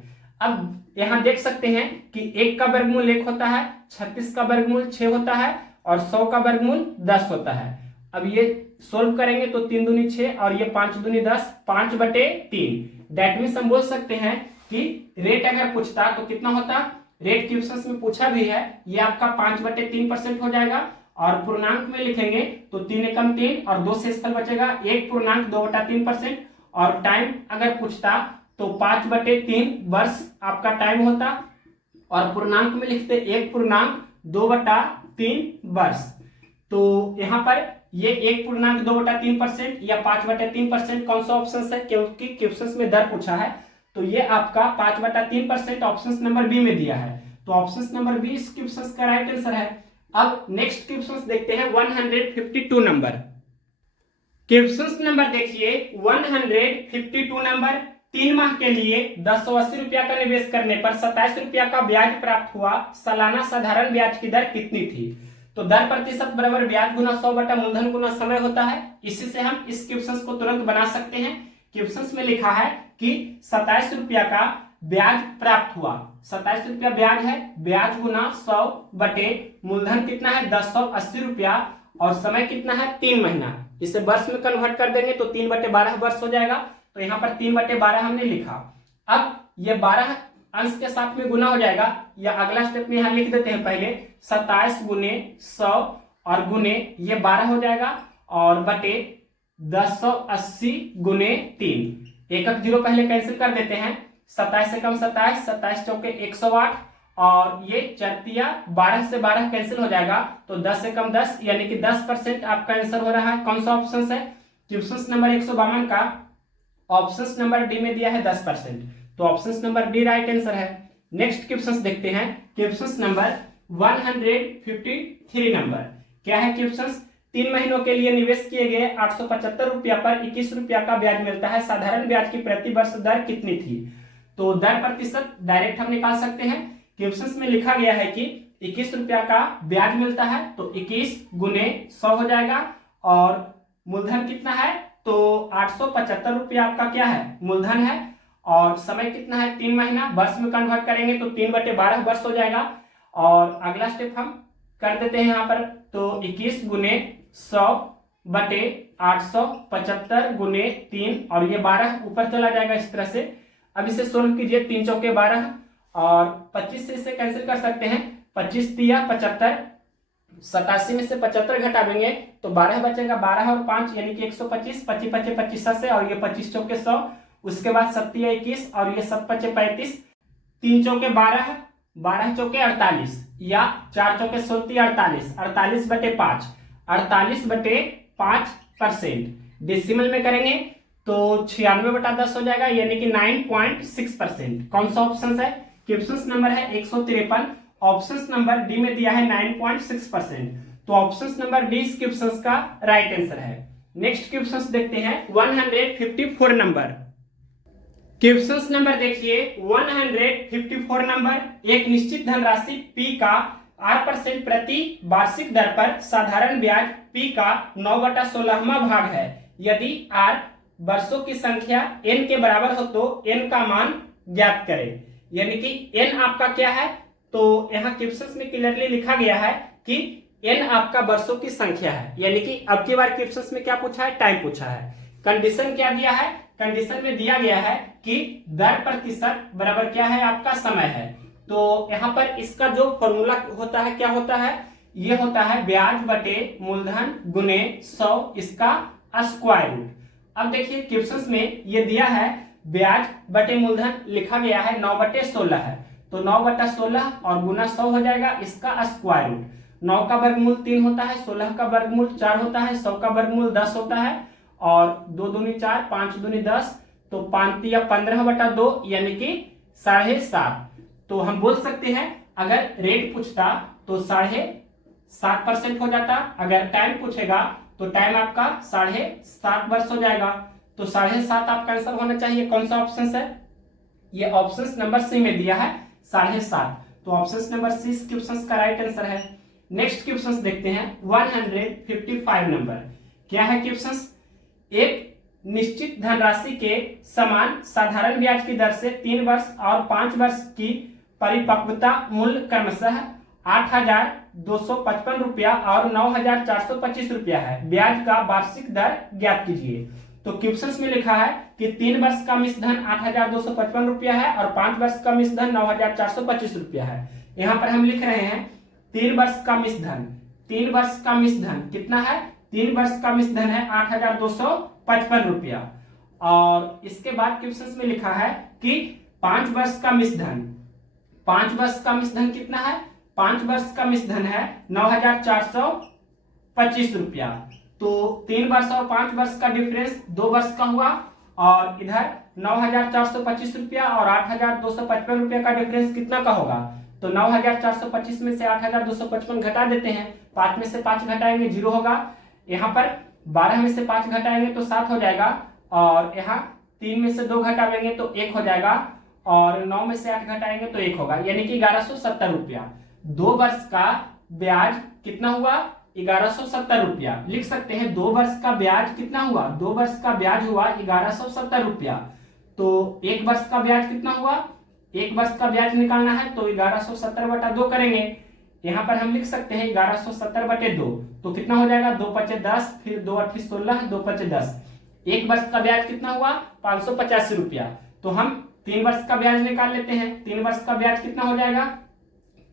अब यहाँ देख सकते हैं कि 1 का वर्गमूल 1 होता है, 36 का वर्गमूल 6 होता है और 100 का वर्गमूल 10 होता है। अब ये सोल्व करेंगे तो 3 दूनी 6 और ये 5 दूनी 10, 5/3। दैट मीन्स हम बोल सकते हैं कि रेट अगर पूछता तो कितना होता, रेट क्वेश्चन में पूछा भी है, ये आपका 5/3% हो जाएगा और पूर्णांक में लिखेंगे तो 3 एकम 3 और 2 से स्थल बचेगा 1 पूर्णांक 2/3%, और टाइम अगर पूछता तो 5/3 वर्ष आपका टाइम होता और पूर्णांक में लिखते 1 पूर्णांक 2/3 वर्ष। तो यहाँ पर ये 1 पूर्णांक 2/3% या 5/3% कौन सा ऑप्शन है, क्योंकि क्वेश्चन में दर पूछा है, तो ये आपका 5/3% ऑप्शन नंबर बी में दिया है, तो ऑप्शन नंबर बी इस क्वेश्चन का राइट आंसर है। अब नेक्स्ट क्वेश्चन देखते हैं 152 नंबर। क्वेश्चन नंबर देखिए 152 नंबर, 3 माह के लिए 1080 रुपया का निवेश करने पर 27 रुपया का ब्याज प्राप्त हुआ, सालाना साधारण ब्याज की दर कितनी थी। तो दर प्रतिशत बराबर ब्याज गुना 100 बटा मूलधन गुना समय होता है। इसी से हम इस क्वेश्चन को तुरंत बना सकते हैं। क्वेश्चन में लिखा है कि 27 रुपया का ब्याज प्राप्त हुआ, 27 रुपया ब्याज है, ब्याज गुना 100 बटे मूलधन कितना है 1080 रुपया और समय कितना है 3 महीना। इसे वर्ष में कन्वर्ट कर देंगे तो 3/12 वर्ष हो जाएगा, तो यहाँ पर 3/12 हमने लिखा। अब ये 12 अंश के साथ में गुना हो जाएगा, या अगला स्टेप में यहाँ लिख देते हैं पहले 27 गुने 100 और गुने ये 12 हो जाएगा और बटे 1080 गुने 3, 1 0 पहले कैंसिल कर देते हैं, 27 से कम 27, 27 चौके 108 और ये 4 12 से 12 कैंसिल हो जाएगा, तो 10 से कम 10 यानी कि 10% आपका आंसर हो रहा है। कौन सा ऑप्शन है, क्वेश्चन नंबर 152 का ऑप्शन नंबर डी में दिया है 10%, तो option number D right answer है। नेक्स्ट क्वेश्चन देखते हैं क्वेश्चन नंबर 153 नंबर। क्या है क्वेश्चन, 3 महीनों के लिए निवेश किए गए 875 रुपया पर 21 रुपया का ब्याज मिलता है, साधारण ब्याज की प्रति वर्ष दर कितनी थी। तो दर प्रतिशत डायरेक्ट हम निकाल सकते हैं। क्वेश्चन में लिखा गया है कि 21 रुपया का ब्याज मिलता है, तो 21 गुने 100 हो जाएगा और मूलधन कितना है, तो 875 रुपया आपका क्या है मूलधन है और समय कितना है 3 महीना, वर्ष में कन्वर्ट करेंगे तो 3/12 वर्ष हो जाएगा। और अगला स्टेप हम कर देते हैं यहाँ पर, तो 21 गुने 100 बटे 875 गुने 3 और ये 12 ऊपर चला जाएगा इस तरह से। अब इसे सोल्व कीजिए, 3 चौके 12 और 25 से इसे कैंसिल कर सकते हैं, 25 तिया 75, 87 में से 75 घटा देंगे तो 12 बचेगा, 12 और 5 यानी कि 125, 25 25 25 से और ये 25 चौके 100, उसके बाद 7 21 और ये 7 5 35, 3 चौके 12, 12 चौके 48 या 4 चौके 16 48, 48 बटे 5, 48 बटे 5%। डेसिमल में करेंगे तो 96/10 हो जाएगा यानी कि 9.6%। कौन सा ऑप्शन है, क्वेश्चन नंबर है 153, ऑप्शन नंबर डी में दिया है 9.6%, तो ऑप्शन नंबर डी इस क्वेश्चन का राइट आंसर है। नेक्स्ट क्वेश्चन देखते हैं 154 नंबर। क्वेश्चन नंबर देखिए 154 नंबर, एक निश्चित धनराशि P का 8% प्रति वार्षिक दर पर साधारण ब्याज P का 9/16वां भाग है। यदि R वर्षों की संख्या n के बराबर हो तो n का मान ज्ञात करें। यानी कि n आपका क्या है, तो यहाँ क्वेश्चन में क्लियरली लिखा गया है कि n आपका वर्षों की संख्या है। यानी कि अब की बार क्वेश्चन में क्या पूछा है, टाइम पूछा है। कंडीशन क्या दिया है, कंडीशन में दिया गया है कि दर प्रतिशत बराबर क्या है, आपका समय है। तो यहाँ पर इसका जो फॉर्मूला होता है क्या होता है, ये होता है ब्याज बटे मूलधन गुने 100 इसका स्क्वायर रूट। अब देखिए क्वेश्चन में ये दिया है ब्याज बटे मूलधन लिखा गया है 9/16 है, तो 9/16 और गुना 100 हो जाएगा इसका स्क्वायर रूट। 9 का वर्गमूल 3 होता है, 16 का वर्गमूल 4 होता है, 100 का वर्गमूल 10 होता है और 2 दूनी 4, 5 दूनी 10, तो 5 या 15/2 यानी कि 7.5। तो हम बोल सकते हैं अगर रेट पूछता तो 7.5% हो जाता, अगर टाइम पूछेगा तो टाइम आपका 7.5 वर्ष हो जाएगा। तो 7.5 आपका आंसर होना चाहिए। कौन सा ऑप्शन है, ये ऑप्शन नंबर सी में दिया है 7.5, तो ऑप्शन नंबर सी इस क्वेश्चन का राइट आंसर है। नेक्स्ट क्वेश्चन देखते हैं 155 नंबर। क्या है क्वेश्चन, एक निश्चित धनराशि के समान साधारण ब्याज की दर से 3 वर्ष और 5 वर्ष की परिपक्वता मूल्य क्रमशः 8,255 रुपया और 9,425 रुपया है। ब्याज का वार्षिक दर ज्ञात कीजिए। तो क्वेश्चन में लिखा है कि 3 वर्ष का मिश्रधन 8,255 रुपया है और 5 वर्ष का मिश्रधन 9,425 रुपया है। यहाँ पर हम लिख रहे हैं 3 वर्ष का मिश्रधन, 3 वर्ष का मिश्रधन कितना है, 3 वर्ष का मिश्रधन है 8,255 रुपया। और इसके बाद क्वेश्चन में लिखा है कि 5 वर्ष का मिश्रधन, 5 वर्ष का मिश्रधन कितना है, 5 वर्ष का मिश्रधन है 9,425 रुपया। तो 3 वर्ष और 5 वर्ष का डिफरेंस 2 वर्ष का हुआ और इधर 9,425 रुपया और 8,255 रुपया का डिफरेंस कितना का होगा, तो 9,425 में से 8,255 घटा देते हैं, 5 में से 5 घटाएंगे 0 होगा, यहाँ पर 12 में से 5 घटाएंगे तो 7 हो जाएगा और यहाँ 3 में से 2 घटाएंगे तो 1 हो जाएगा और 9 में से 8 घटाएंगे तो 1 होगा, यानी कि 1170 रुपया। 2 वर्ष का ब्याज कितना हुआ, 1170 रुपया। लिख सकते हैं 2 वर्ष का ब्याज कितना हुआ, 2 वर्ष का ब्याज हुआ 1170 रुपया। तो 1 वर्ष का ब्याज कितना हुआ, 1 वर्ष का ब्याज निकालना है तो 1170/2 करेंगे। यहाँ पर हम लिख सकते हैं 1170/2, तो कितना हो जाएगा, 2 × 10, फिर 2 × 8 = 16, 2 × 10। 1 वर्ष का ब्याज कितना हुआ, 585 रुपया। तो हम 3 वर्ष का ब्याज निकाल लेते हैं। 3 वर्ष का ब्याज कितना हो जाएगा,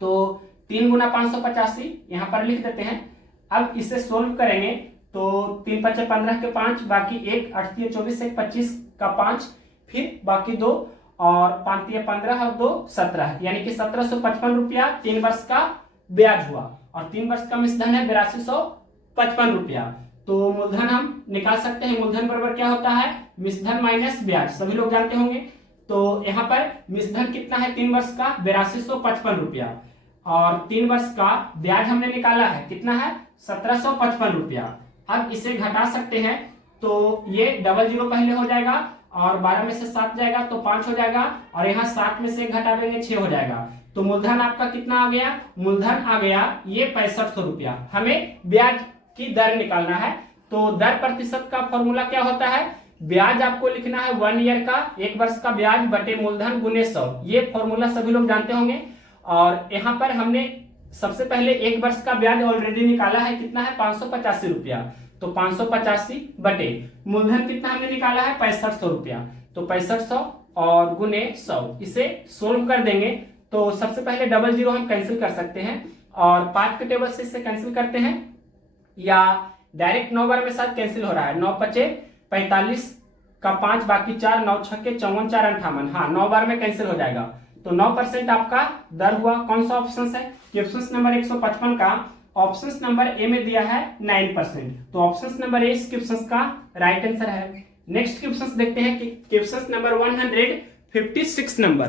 तो 3 × 585 यहाँ पर लिख देते हैं। अब इसे सोल्व करेंगे तो 3 × 5 = 15 के 5, बाकी 1 8 × 24 1 25 का 5, फिर बाकी 2 और 5 × 15 और 2 17, यानी कि 1755 रुपया 3 वर्ष का ब्याज हुआ और 3 वर्ष का मिश्रधन है 8255 रुपया। तो मूलधन हम निकाल सकते हैं। मूलधन बराबर क्या होता है, मिश्रधन माइनस ब्याज, सभी लोग जानते होंगे। तो यहाँ पर मिश्रधन कितना है 3 वर्ष का 8255 रुपया और 3 वर्ष का ब्याज हमने निकाला है कितना है 1755 रुपया। अब इसे घटा सकते हैं तो ये 00 पहले हो जाएगा और 12 में से 7 जाएगा तो 5 हो जाएगा और यहाँ 7 में से घटा देंगे 6 हो जाएगा। तो मूलधन आपका कितना आ गया, मूलधन आ गया ये 6500 रुपया। हमें ब्याज की दर निकालना है तो दर प्रतिशत का फॉर्मूला क्या होता है, ब्याज आपको लिखना है 1 ईयर का, 1 वर्ष का ब्याज बटे मूलधन गुने 100। ये फॉर्मूला सभी लोग जानते होंगे। और यहाँ पर हमने सबसे पहले 1 वर्ष का ब्याज ऑलरेडी निकाला है, कितना है 585 रुपया। तो 585 बटे मूलधन कितना हमने निकाला है 6500 रुपया, तो 6500 और गुने 100, इसे सोल्व कर देंगे तो सबसे पहले 00 हम कैंसिल कर सकते हैं और 5 के टेबल से इसे कैंसिल करते हैं या डायरेक्ट 9 बार में साथ कैंसिल हो रहा है। 9 × 5 = 45 का 5, बाकी 4, 9 × 6 = 54, 4 × 58, हाँ 9 बार में कैंसिल हो जाएगा। तो 9% आपका दर हुआ। कौन सा ऑप्शन है, क्वेश्चन नंबर 155 का ऑप्शन नंबर ए में दिया है 9%, तो ऑप्शन नंबर ए इस क्वेश्चन का राइट आंसर है। नेक्स्ट क्वेश्चन देखते हैं कि question number 156 number.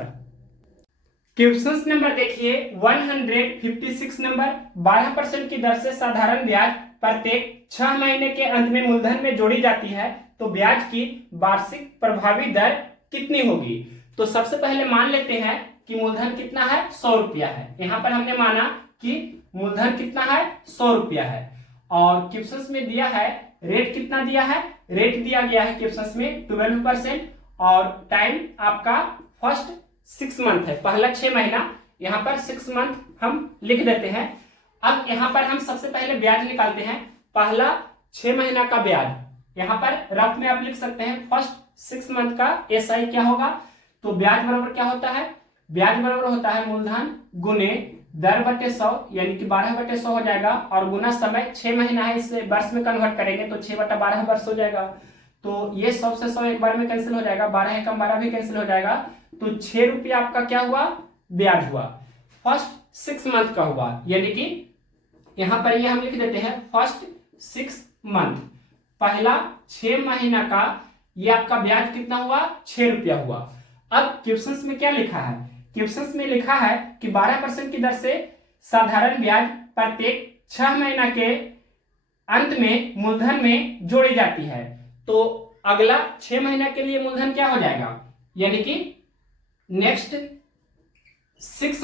Question number देखिए 156 नंबर। 12% की दर से साधारण ब्याज प्रत्येक 6 महीने के अंत में मूलधन में जोड़ी जाती है, तो ब्याज की वार्षिक प्रभावी दर कितनी होगी। तो सबसे पहले मान लेते हैं कि मूलधन कितना है 100 रुपया है। यहाँ पर हमने माना कि मूलधन कितना है 100 रुपया है। और क्वेश्चंस में दिया है रेट कितना दिया है, रेट दिया गया है क्वेश्चंस में 12%। और टाइम आपका फर्स्ट 6 मंथ है, पहला 6 महीना, यहाँ पर 6 मंथ हम लिख देते हैं। अब यहाँ पर हम सबसे पहले ब्याज निकालते हैं, पहला 6 महीना का ब्याज यहाँ पर रफ में आप लिख सकते हैं। फर्स्ट 6 मंथ का एसआई क्या होगा, तो ब्याज बराबर क्या होता है, ब्याज बराबर होता है मूलधन गुने दर बटे 100 यानी कि 12/100 हो जाएगा, और गुना समय 6 महीना है, इसे वर्ष में कन्वर्ट करेंगे तो 6/12 वर्ष हो जाएगा। तो ये 100 से 100 एक बार में कैंसिल हो जाएगा, 12 एकम 12 भी कैंसिल हो जाएगा, तो 6 रुपया आपका क्या हुआ, ब्याज हुआ, फर्स्ट 6 मंथ का हुआ। यानी कि यहां पर ये हम लिख देते हैं फर्स्ट 6 मंथ, पहला 6 महीना का ये आपका ब्याज कितना हुआ, 6 रुपया हुआ। अब क्वेश्चंस में क्या लिखा है, क्वेश्चंस में लिखा है कि 12% की दर से साधारण ब्याज प्रत्येक 6 महीना के अंत में मूलधन में जोड़ी जाती है। तो अगला 6 महीना के लिए मूलधन क्या हो जाएगा, यानी कि नेक्स्ट 6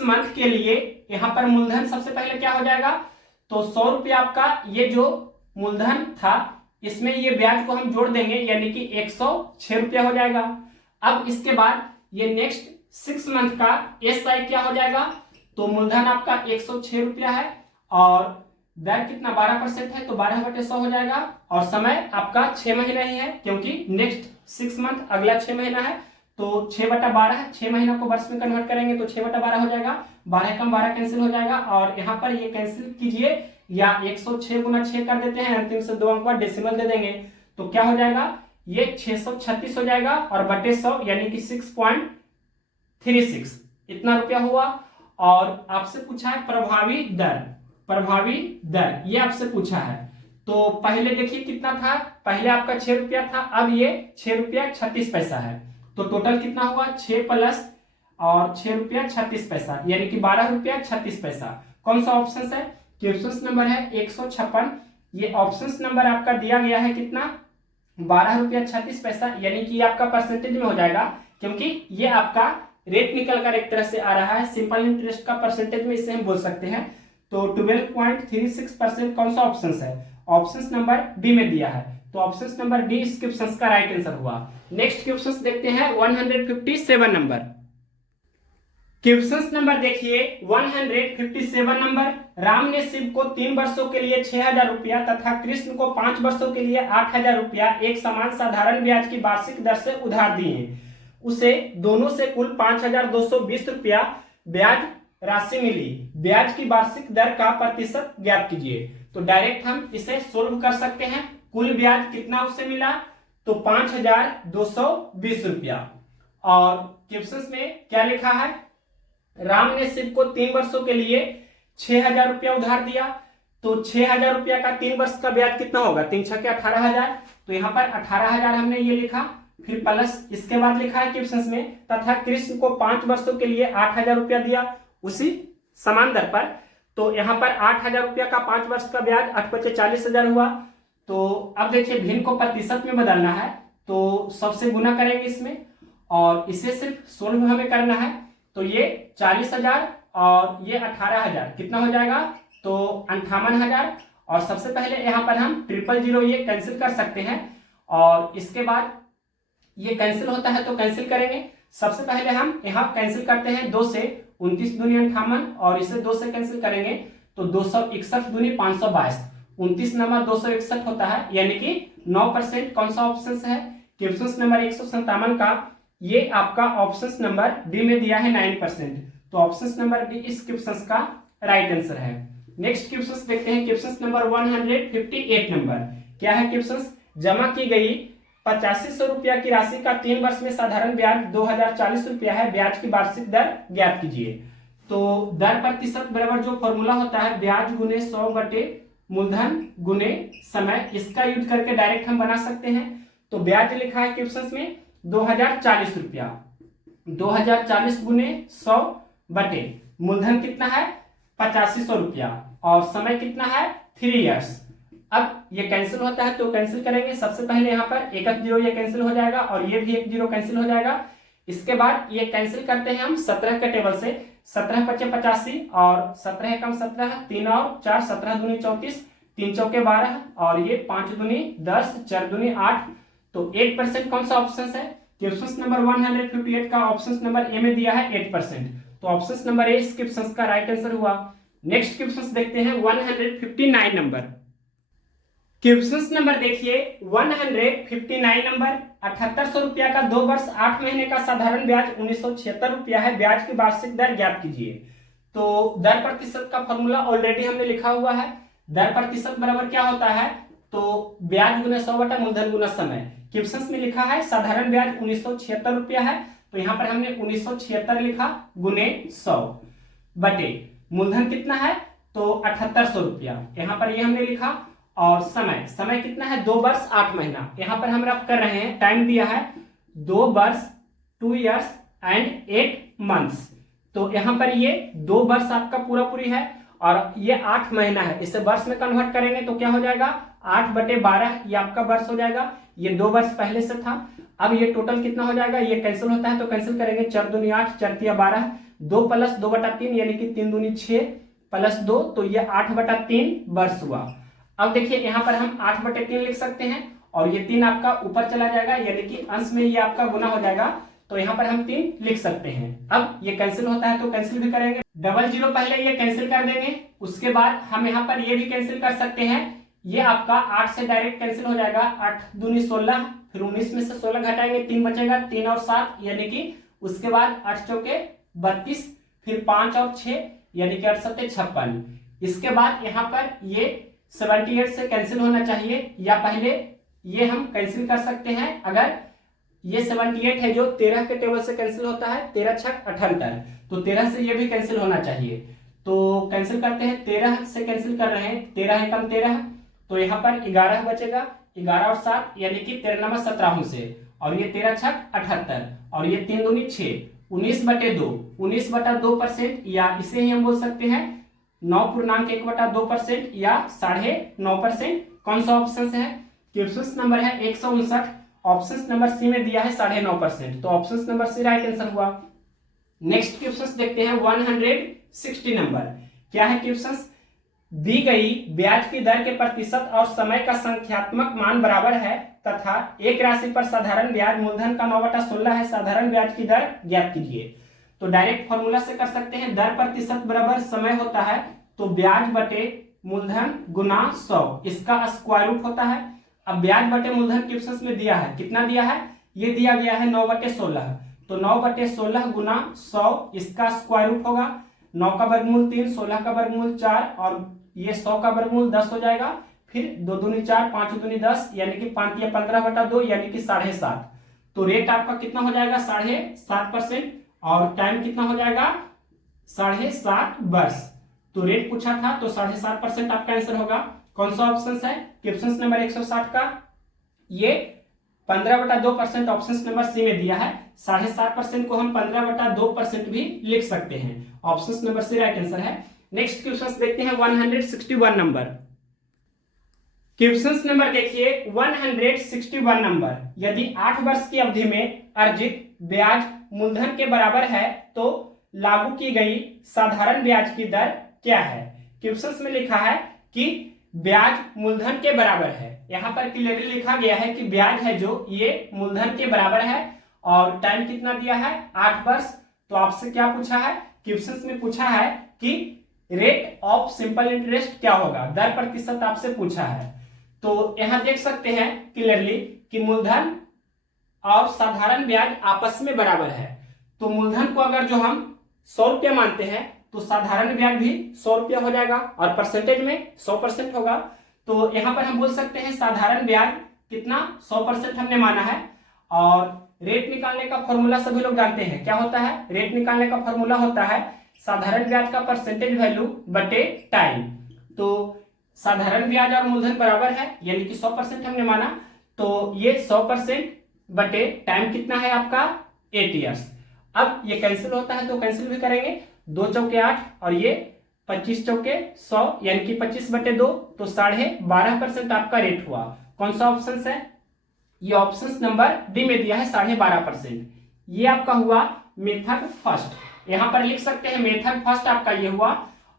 मंथ के लिए यहां पर मूलधन सबसे पहले क्या हो जाएगा, तो 100 रुपया आपका ये जो मूलधन था इसमें ये ब्याज को हम जोड़ देंगे, यानी कि 106 रुपया हो जाएगा। अब इसके बाद ये नेक्स्ट 6 मंथ का एसआई क्या हो जाएगा, तो मूलधन आपका 106 रुपया है और दर कितना 12% है, तो 12/100 हो जाएगा, और समय आपका 6 महीना ही है क्योंकि नेक्स्ट 6 मंथ अगला 6 महीना है, तो 6/12 है, 6 महीना को वर्ष में कन्वर्ट करेंगे तो 6/12 हो जाएगा, 12 कम 12 कैंसिल हो जाएगा, और यहाँ पर ये कैंसिल कीजिए या 106 गुना 6 कर देते हैं, अंतिम से 2 अंक बाद डेसिमल दे देंगे, तो क्या हो जाएगा, ये 636 हो जाएगा, और बटे 100 यानी कि 6.36 इतना रुपया हुआ। और आपसे पूछा है प्रभावी दर ये आपसे पूछा है, तो पहले देखिए कितना था, पहले आपका 6 रुपया था, अब ये 6 रुपया 36 पैसा है, तो टोटल कितना हुआ 6 प्लस और 6 रुपया 36 पैसा यानी कि 12 रुपया 36 पैसा। कौन सा ऑप्शन है, क्वेश्चन नंबर है 156, ये ऑप्शन नंबर आपका दिया गया है कितना 12 रुपया 36 पैसा, यानी कि आपका परसेंटेज में हो जाएगा क्योंकि ये आपका रेट निकल कर एक तरह से आ रहा है, सिंपल इंटरेस्ट का परसेंटेज में इसे हम बोल सकते हैं। तो 12.36% कौन सा ऑप्शन है, ऑप्शन नंबर डी में दिया है, तो ऑप्शन नंबर डी इस क्वेश्चन का राइट आंसर हुआ। नेक्स्ट क्वेश्चन देखते हैं 157 नंबर, क्वेश्चन नंबर देखिए 157 नंबर, राम ने शिव को 3 वर्षों के लिए 6,000 रुपया तथा कृष्ण को 5 वर्षों के लिए 8,000 रुपया एक समान साधारण ब्याज की वार्षिक दर से उधार दिए, उसे दोनों से कुल 5,220 रुपया ब्याज राशि मिली, ब्याज की वार्षिक दर का प्रतिशत ज्ञात कीजिए। तो डायरेक्ट हम इसे सोल्व कर सकते हैं, कुल ब्याज कितना उसे मिला, तो 5,220 रुपया। और क्वेश्चन में क्या लिखा है, राम ने शिव को 3 वर्षों के लिए 6,000 रुपया उधार दिया, तो 6,000 रुपया का 3 वर्ष का ब्याज कितना होगा, 3 छक्के 18,000, तो यहाँ पर 18,000 हमने ये लिखा, फिर प्लस इसके बाद लिखा है क्वेश्चन में तथा कृष्ण को 5 वर्षों के लिए 8,000 रुपया दिया उसी समान दर पर, तो यहाँ पर 8,000 रुपया का 5 वर्ष का ब्याज 8×5 = 40,000 हुआ। तो अब देखिए भिन्न को प्रतिशत में बदलना है, तो सबसे गुना करेंगे इसमें और इसे सिर्फ सोल्व हमें करना है, तो ये 40,000 और ये 18,000 कितना हो जाएगा, तो 58,000। और सबसे पहले यहाँ पर हम 000 ये कैंसिल कर सकते हैं, और इसके बाद ये कैंसिल होता है तो कैंसिल करेंगे। सबसे पहले हम यहाँ कैंसिल करते हैं 2 से, 29 दूनी 58 और इसे 2 से कैंसिल करेंगे तो 261 दूनी 522, 29 नंबर 261 होता है, यानी कि 9%। कौन सा ऑप्शन है, क्वेश्चन नंबर 157 का ये आपका ऑप्शन नंबर डी में दिया है 9%, तो ऑप्शन नंबर डी इस क्वेश्चन का राइट आंसर है। नेक्स्ट क्वेश्चन देखते हैं, क्वेश्चन नंबर 158 नंबर, क्या है क्वेश्चन, जमा की गई 8500 रुपया की राशि का 3 वर्ष में साधारण ब्याज 2,040 रुपया है, ब्याज की वार्षिक दर ज्ञात कीजिए। तो दर प्रतिशत बराबर जो फॉर्मूला होता है ब्याज गुने 100 बटे मूलधन गुने समय, इसका यूज करके डायरेक्ट हम बना सकते हैं। तो ब्याज लिखा है क्वेश्चन में 2,040 रुपया, 2,040 गुने 100 बटे मूलधन कितना है 8500 रुपया और समय कितना है 3 इयर्स। अब ये कैंसिल होता है तो कैंसिल करेंगे, सबसे पहले यहाँ पर 1 0 ये कैंसिल हो जाएगा और ये भी 1 0 कैंसिल हो जाएगा। इसके बाद ये कैंसिल करते हैं हम 17 के टेबल से, 17 पचे 85 और 17 एकम 17, 3 और 4 17 दूनी 34, 3 चौके 12 और ये 5 दूनी 10, 4 दूनी 8। तो 8% कौन सा ऑप्शन है? क्वेश्चन नंबर 158 का ऑप्शन नंबर ए में दिया है 8%। तो ऑप्शन नंबर ए इस क्वेश्चन का राइट आंसर हुआ। नेक्स्ट क्वेश्चन देखते हैं 159 नंबर। क्वेश्चन नंबर देखिए 159 नंबर। 7800 रुपया का 2 वर्ष 8 महीने का साधारण ब्याज 1976 रुपया है। ब्याज की वार्षिक दर ज्ञात कीजिए। तो दर प्रतिशत का फॉर्मूला ऑलरेडी हमने लिखा हुआ है। दर प्रतिशत बराबर क्या होता है? तो ब्याज गुना 100 बटा मूलधन गुना समय। क्वेश्चन में लिखा है साधारण ब्याज 1976 रुपया है, तो यहाँ पर हमने 1976 लिखा गुने 100 बटे मूलधन कितना है? तो 7800 रुपया, यहाँ पर ये हमने लिखा। और समय कितना है? 2 वर्ष 8 महीना। यहाँ पर हम रख कर रहे हैं, टाइम दिया है 2 वर्ष 2 years एंड 8 months। तो यहाँ पर ये 2 वर्ष आपका पूरा पूरी है और ये 8 महीना है। इसे वर्ष में कन्वर्ट करेंगे तो क्या हो जाएगा? 8/12 ये आपका वर्ष हो जाएगा। ये 2 वर्ष पहले से था। अब ये टोटल कितना हो जाएगा? ये कैंसिल होता है तो कैंसिल करेंगे। 4 दूनी 8, 4 तिया 12, 2 + 2/3 यानी कि 3 दूनी 6 + 2, तो ये 8/3 वर्ष हुआ। अब देखिए यहाँ पर हम 8/3 लिख सकते हैं और ये 3 आपका ऊपर चला जाएगा यानी कि अंश में ये आपका गुना हो जाएगा, तो यहाँ पर हम 3 लिख सकते हैं। अब ये कैंसिल होता है तो कैंसिल भी करेंगे। 00 पहले ये कैंसिल कर देंगे। उसके बाद हम यहाँ पर ये भी कैंसिल कर सकते हैं। ये आपका 8 से डायरेक्ट कैंसिल हो जाएगा। 8 दूनी 16, फिर 19 में से 16 घटाएंगे, 3 बचेगा, 3 और 7 यानी कि उसके बाद 8 चौके 32, फिर 5 और 6 यानी कि 8 7 56। इसके बाद यहाँ पर ये 78 से कैंसिल होना चाहिए, या पहले ये हम कैंसिल कर सकते हैं। अगर ये 78 है जो 13 के टेबल से कैंसिल होता है, 13 छक 78, तो 13 से ये भी कैंसिल होना चाहिए। तो कैंसिल करते हैं, 13 से कैंसिल कर रहे हैं, 13 एकम 13, तो यहाँ पर 11 बचेगा, 11 और 7 यानी कि 13 17 से, और ये 13 छक 78 और ये 3 दूनी 6, 19/2, 19/2%, या इसे ही हम बोल सकते हैं 9.1/2% या 9.5%। कौन सा ऑप्शन है? क्वेश्चन नंबर है 159, ऑप्शन नंबर सी में दिया है 9.5%, तो option number C right answer हुआ। नेक्स्ट क्वेश्चन देखते हैं 160 नंबर। क्या है क्वेश्चन? दी गई ब्याज की दर के प्रतिशत और समय का संख्यात्मक मान बराबर है तथा एक राशि पर साधारण ब्याज मूलधन का 9/16 है। साधारण ब्याज की दर ज्ञात कीजिए। तो डायरेक्ट फॉर्मूला से कर सकते हैं। दर प्रतिशत बराबर समय होता है, तो ब्याज बटे मूलधन गुना 100, इसका स्क्वायर रूट होता है। अब ब्याज बटे मूलधन क्वेश्चन में दिया है, कितना दिया है? ये दिया गया है 9/16, तो 9/16 गुना 100, इसका स्क्वायर रूट होगा। 9 का वर्गमूल 3, 16 का वर्गमूल 4 और ये 100 का वर्गमूल 10 हो जाएगा। फिर 2 दूनी 4, 5 दूनी 10 यानी कि 5 या 15/2 यानी कि 7.5। तो रेट आपका कितना हो जाएगा? 7.5%। और टाइम कितना हो जाएगा? 7.5 वर्ष। तो रेट पूछा था तो 7.5% आपका आंसर होगा। कौन सा ऑप्शन है? क्वेश्चन नंबर 160 का ये 15/2% ऑप्शन नंबर सी में दिया है। 7.5% को हम 15/2% भी लिख सकते हैं। Option number C right answer है। नेक्स्ट क्वेश्चन देखते हैं 161 नंबर। क्वेश्चन नंबर देखिए 161 नंबर। यदि 8 वर्ष की अवधि में अर्जित ब्याज मूलधन के बराबर है तो लागू की गई साधारण ब्याज की दर क्या है? क्वेश्चन में लिखा है कि ब्याज मूलधन के बराबर है। यहाँ पर क्लियरली लिखा गया है कि ब्याज है जो ये मूलधन के बराबर है और टाइम कितना दिया है? 8 वर्ष। तो आपसे क्या पूछा है? क्वेश्चन में पूछा है कि रेट ऑफ सिंपल इंटरेस्ट क्या होगा, दर प्रतिशत आपसे पूछा है। तो यहाँ देख सकते हैं क्लियरली कि मूलधन और साधारण ब्याज आपस में बराबर है। तो मूलधन को अगर जो हम 100 रुपया मानते हैं तो साधारण ब्याज भी 100 रुपया हो जाएगा और परसेंटेज में 100% होगा। तो यहाँ पर हम बोल सकते हैं साधारण ब्याज कितना? 100% हमने माना है। और रेट निकालने का फॉर्मूला सभी लोग जानते हैं, क्या होता है? रेट निकालने का फॉर्मूला होता है साधारण ब्याज का परसेंटेज वैल्यू बटे टाइम। तो साधारण ब्याज और मूलधन बराबर है यानी कि 100% हमने माना, तो ये 100% बटे टाइम कितना है आपका? 8 years। अब ये कैंसिल होता है तो कैंसिल भी करेंगे। 2 चौके 8 और ये 25 चौके 100 यानी कि 25/2, तो 12.5% आपका रेट हुआ। कौन सा ऑप्शन है? ये ऑप्शन नंबर डी में दिया है 12.5%। ये आपका हुआ मेथड फर्स्ट। यहाँ पर लिख सकते हैं मेथड फर्स्ट आपका ये हुआ,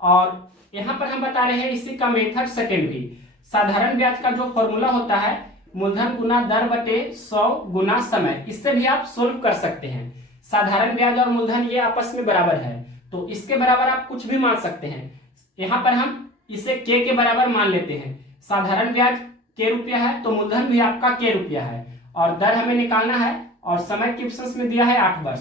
और यहाँ पर हम बता रहे हैं इसी का मेथड सेकेंड भी। साधारण ब्याज का जो फॉर्मूला होता है मूलधन गुना दर बटे 100 गुना समय, इससे भी आप सोल्व कर सकते हैं। साधारण ब्याज और मूलधन ये आपस में बराबर है, तो इसके बराबर आप कुछ भी मान सकते हैं। यहाँ पर हम इसे के बराबर मान लेते हैं। साधारण ब्याज के रुपया है तो मूलधन भी आपका के रुपया है, और दर हमें निकालना है, और समय के ऑप्शन में दिया है 8 वर्ष।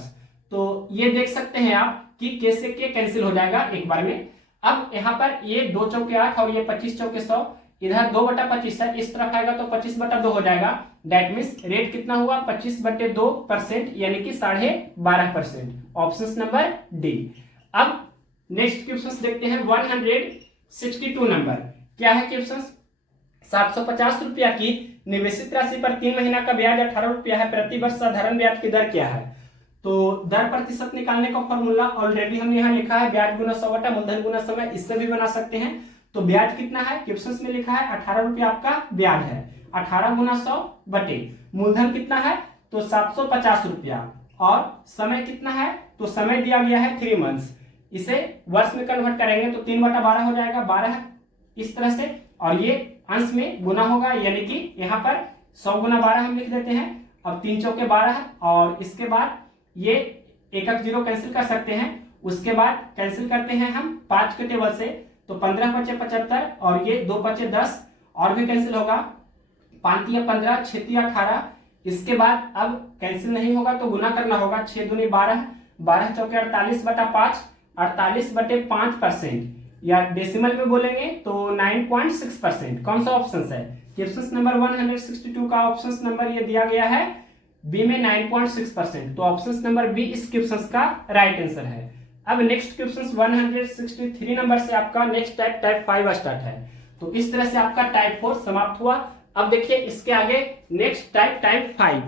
तो ये देख सकते हैं आप कि के से के कैंसिल हो जाएगा एक बार में। अब यहाँ पर ये 2 चौके 8 और ये 25 चौके 100, इधर 2/25 है, इस तरफ आएगा तो 25/2 हो जाएगा। दैट मीन्स रेट कितना हुआ 25/2%, यानी कि 12.5%। Option number D. अब नेक्स्ट क्वेश्चन देखते हैं 162 नंबर। क्या है क्वेश्चन? 750 रुपया की निवेशित राशि पर 3 महीना का ब्याज 18 रुपया है, प्रति वर्ष साधारण ब्याज की दर क्या है? तो दर प्रतिशत निकालने का फॉर्मूला ऑलरेडी हमने यहाँ लिखा है, ब्याज गुना 100 बटा मूलधन गुना समय, इससे भी बना सकते हैं। तो ब्याज कितना है? क्वेश्चन में लिखा है 18 रुपया आपका ब्याज है, 18 गुना 100 बटे मूलधन कितना है तो 750 रुपया, और समय कितना है तो समय दिया गया है 3 मंथ्स। इसे वर्ष में कन्वर्ट करेंगे तो 3/12 हो जाएगा, 12 इस तरह से, और ये अंश में गुना होगा, यानी कि यहाँ पर 100 गुना 12 हम लिख देते हैं। अब 3 चौके 12, और इसके बाद ये 1 0 कैंसिल कर सकते हैं। उसके बाद कैंसिल करते हैं हम 5 के टेबल से, तो 15 × 5 = 75, और ये 2 × 5 = 10, और भी कैंसिल होगा, 5 × 15, 6 × 18। इसके बाद अब कैंसिल नहीं होगा तो गुना करना होगा, 6 दूनी 12, 12 चौके 48/5, 48/5%, या डेसिमल में बोलेंगे तो 9.6%। कौन सा ऑप्शन है? क्वेश्चन नंबर 162 का ऑप्शन नंबर ये दिया गया है बी में 9.6%। तो ऑप्शन नंबर बी इस क्वेश्चन का राइट आंसर है। अब नेक्स्ट क्वेश्चन 163 नंबर से आपका नेक्स्ट टाइप 5 स्टार्ट है। तो इस तरह से आपका टाइप 4 समाप्त हुआ। अब देखिए इसके आगे नेक्स्ट टाइप 5।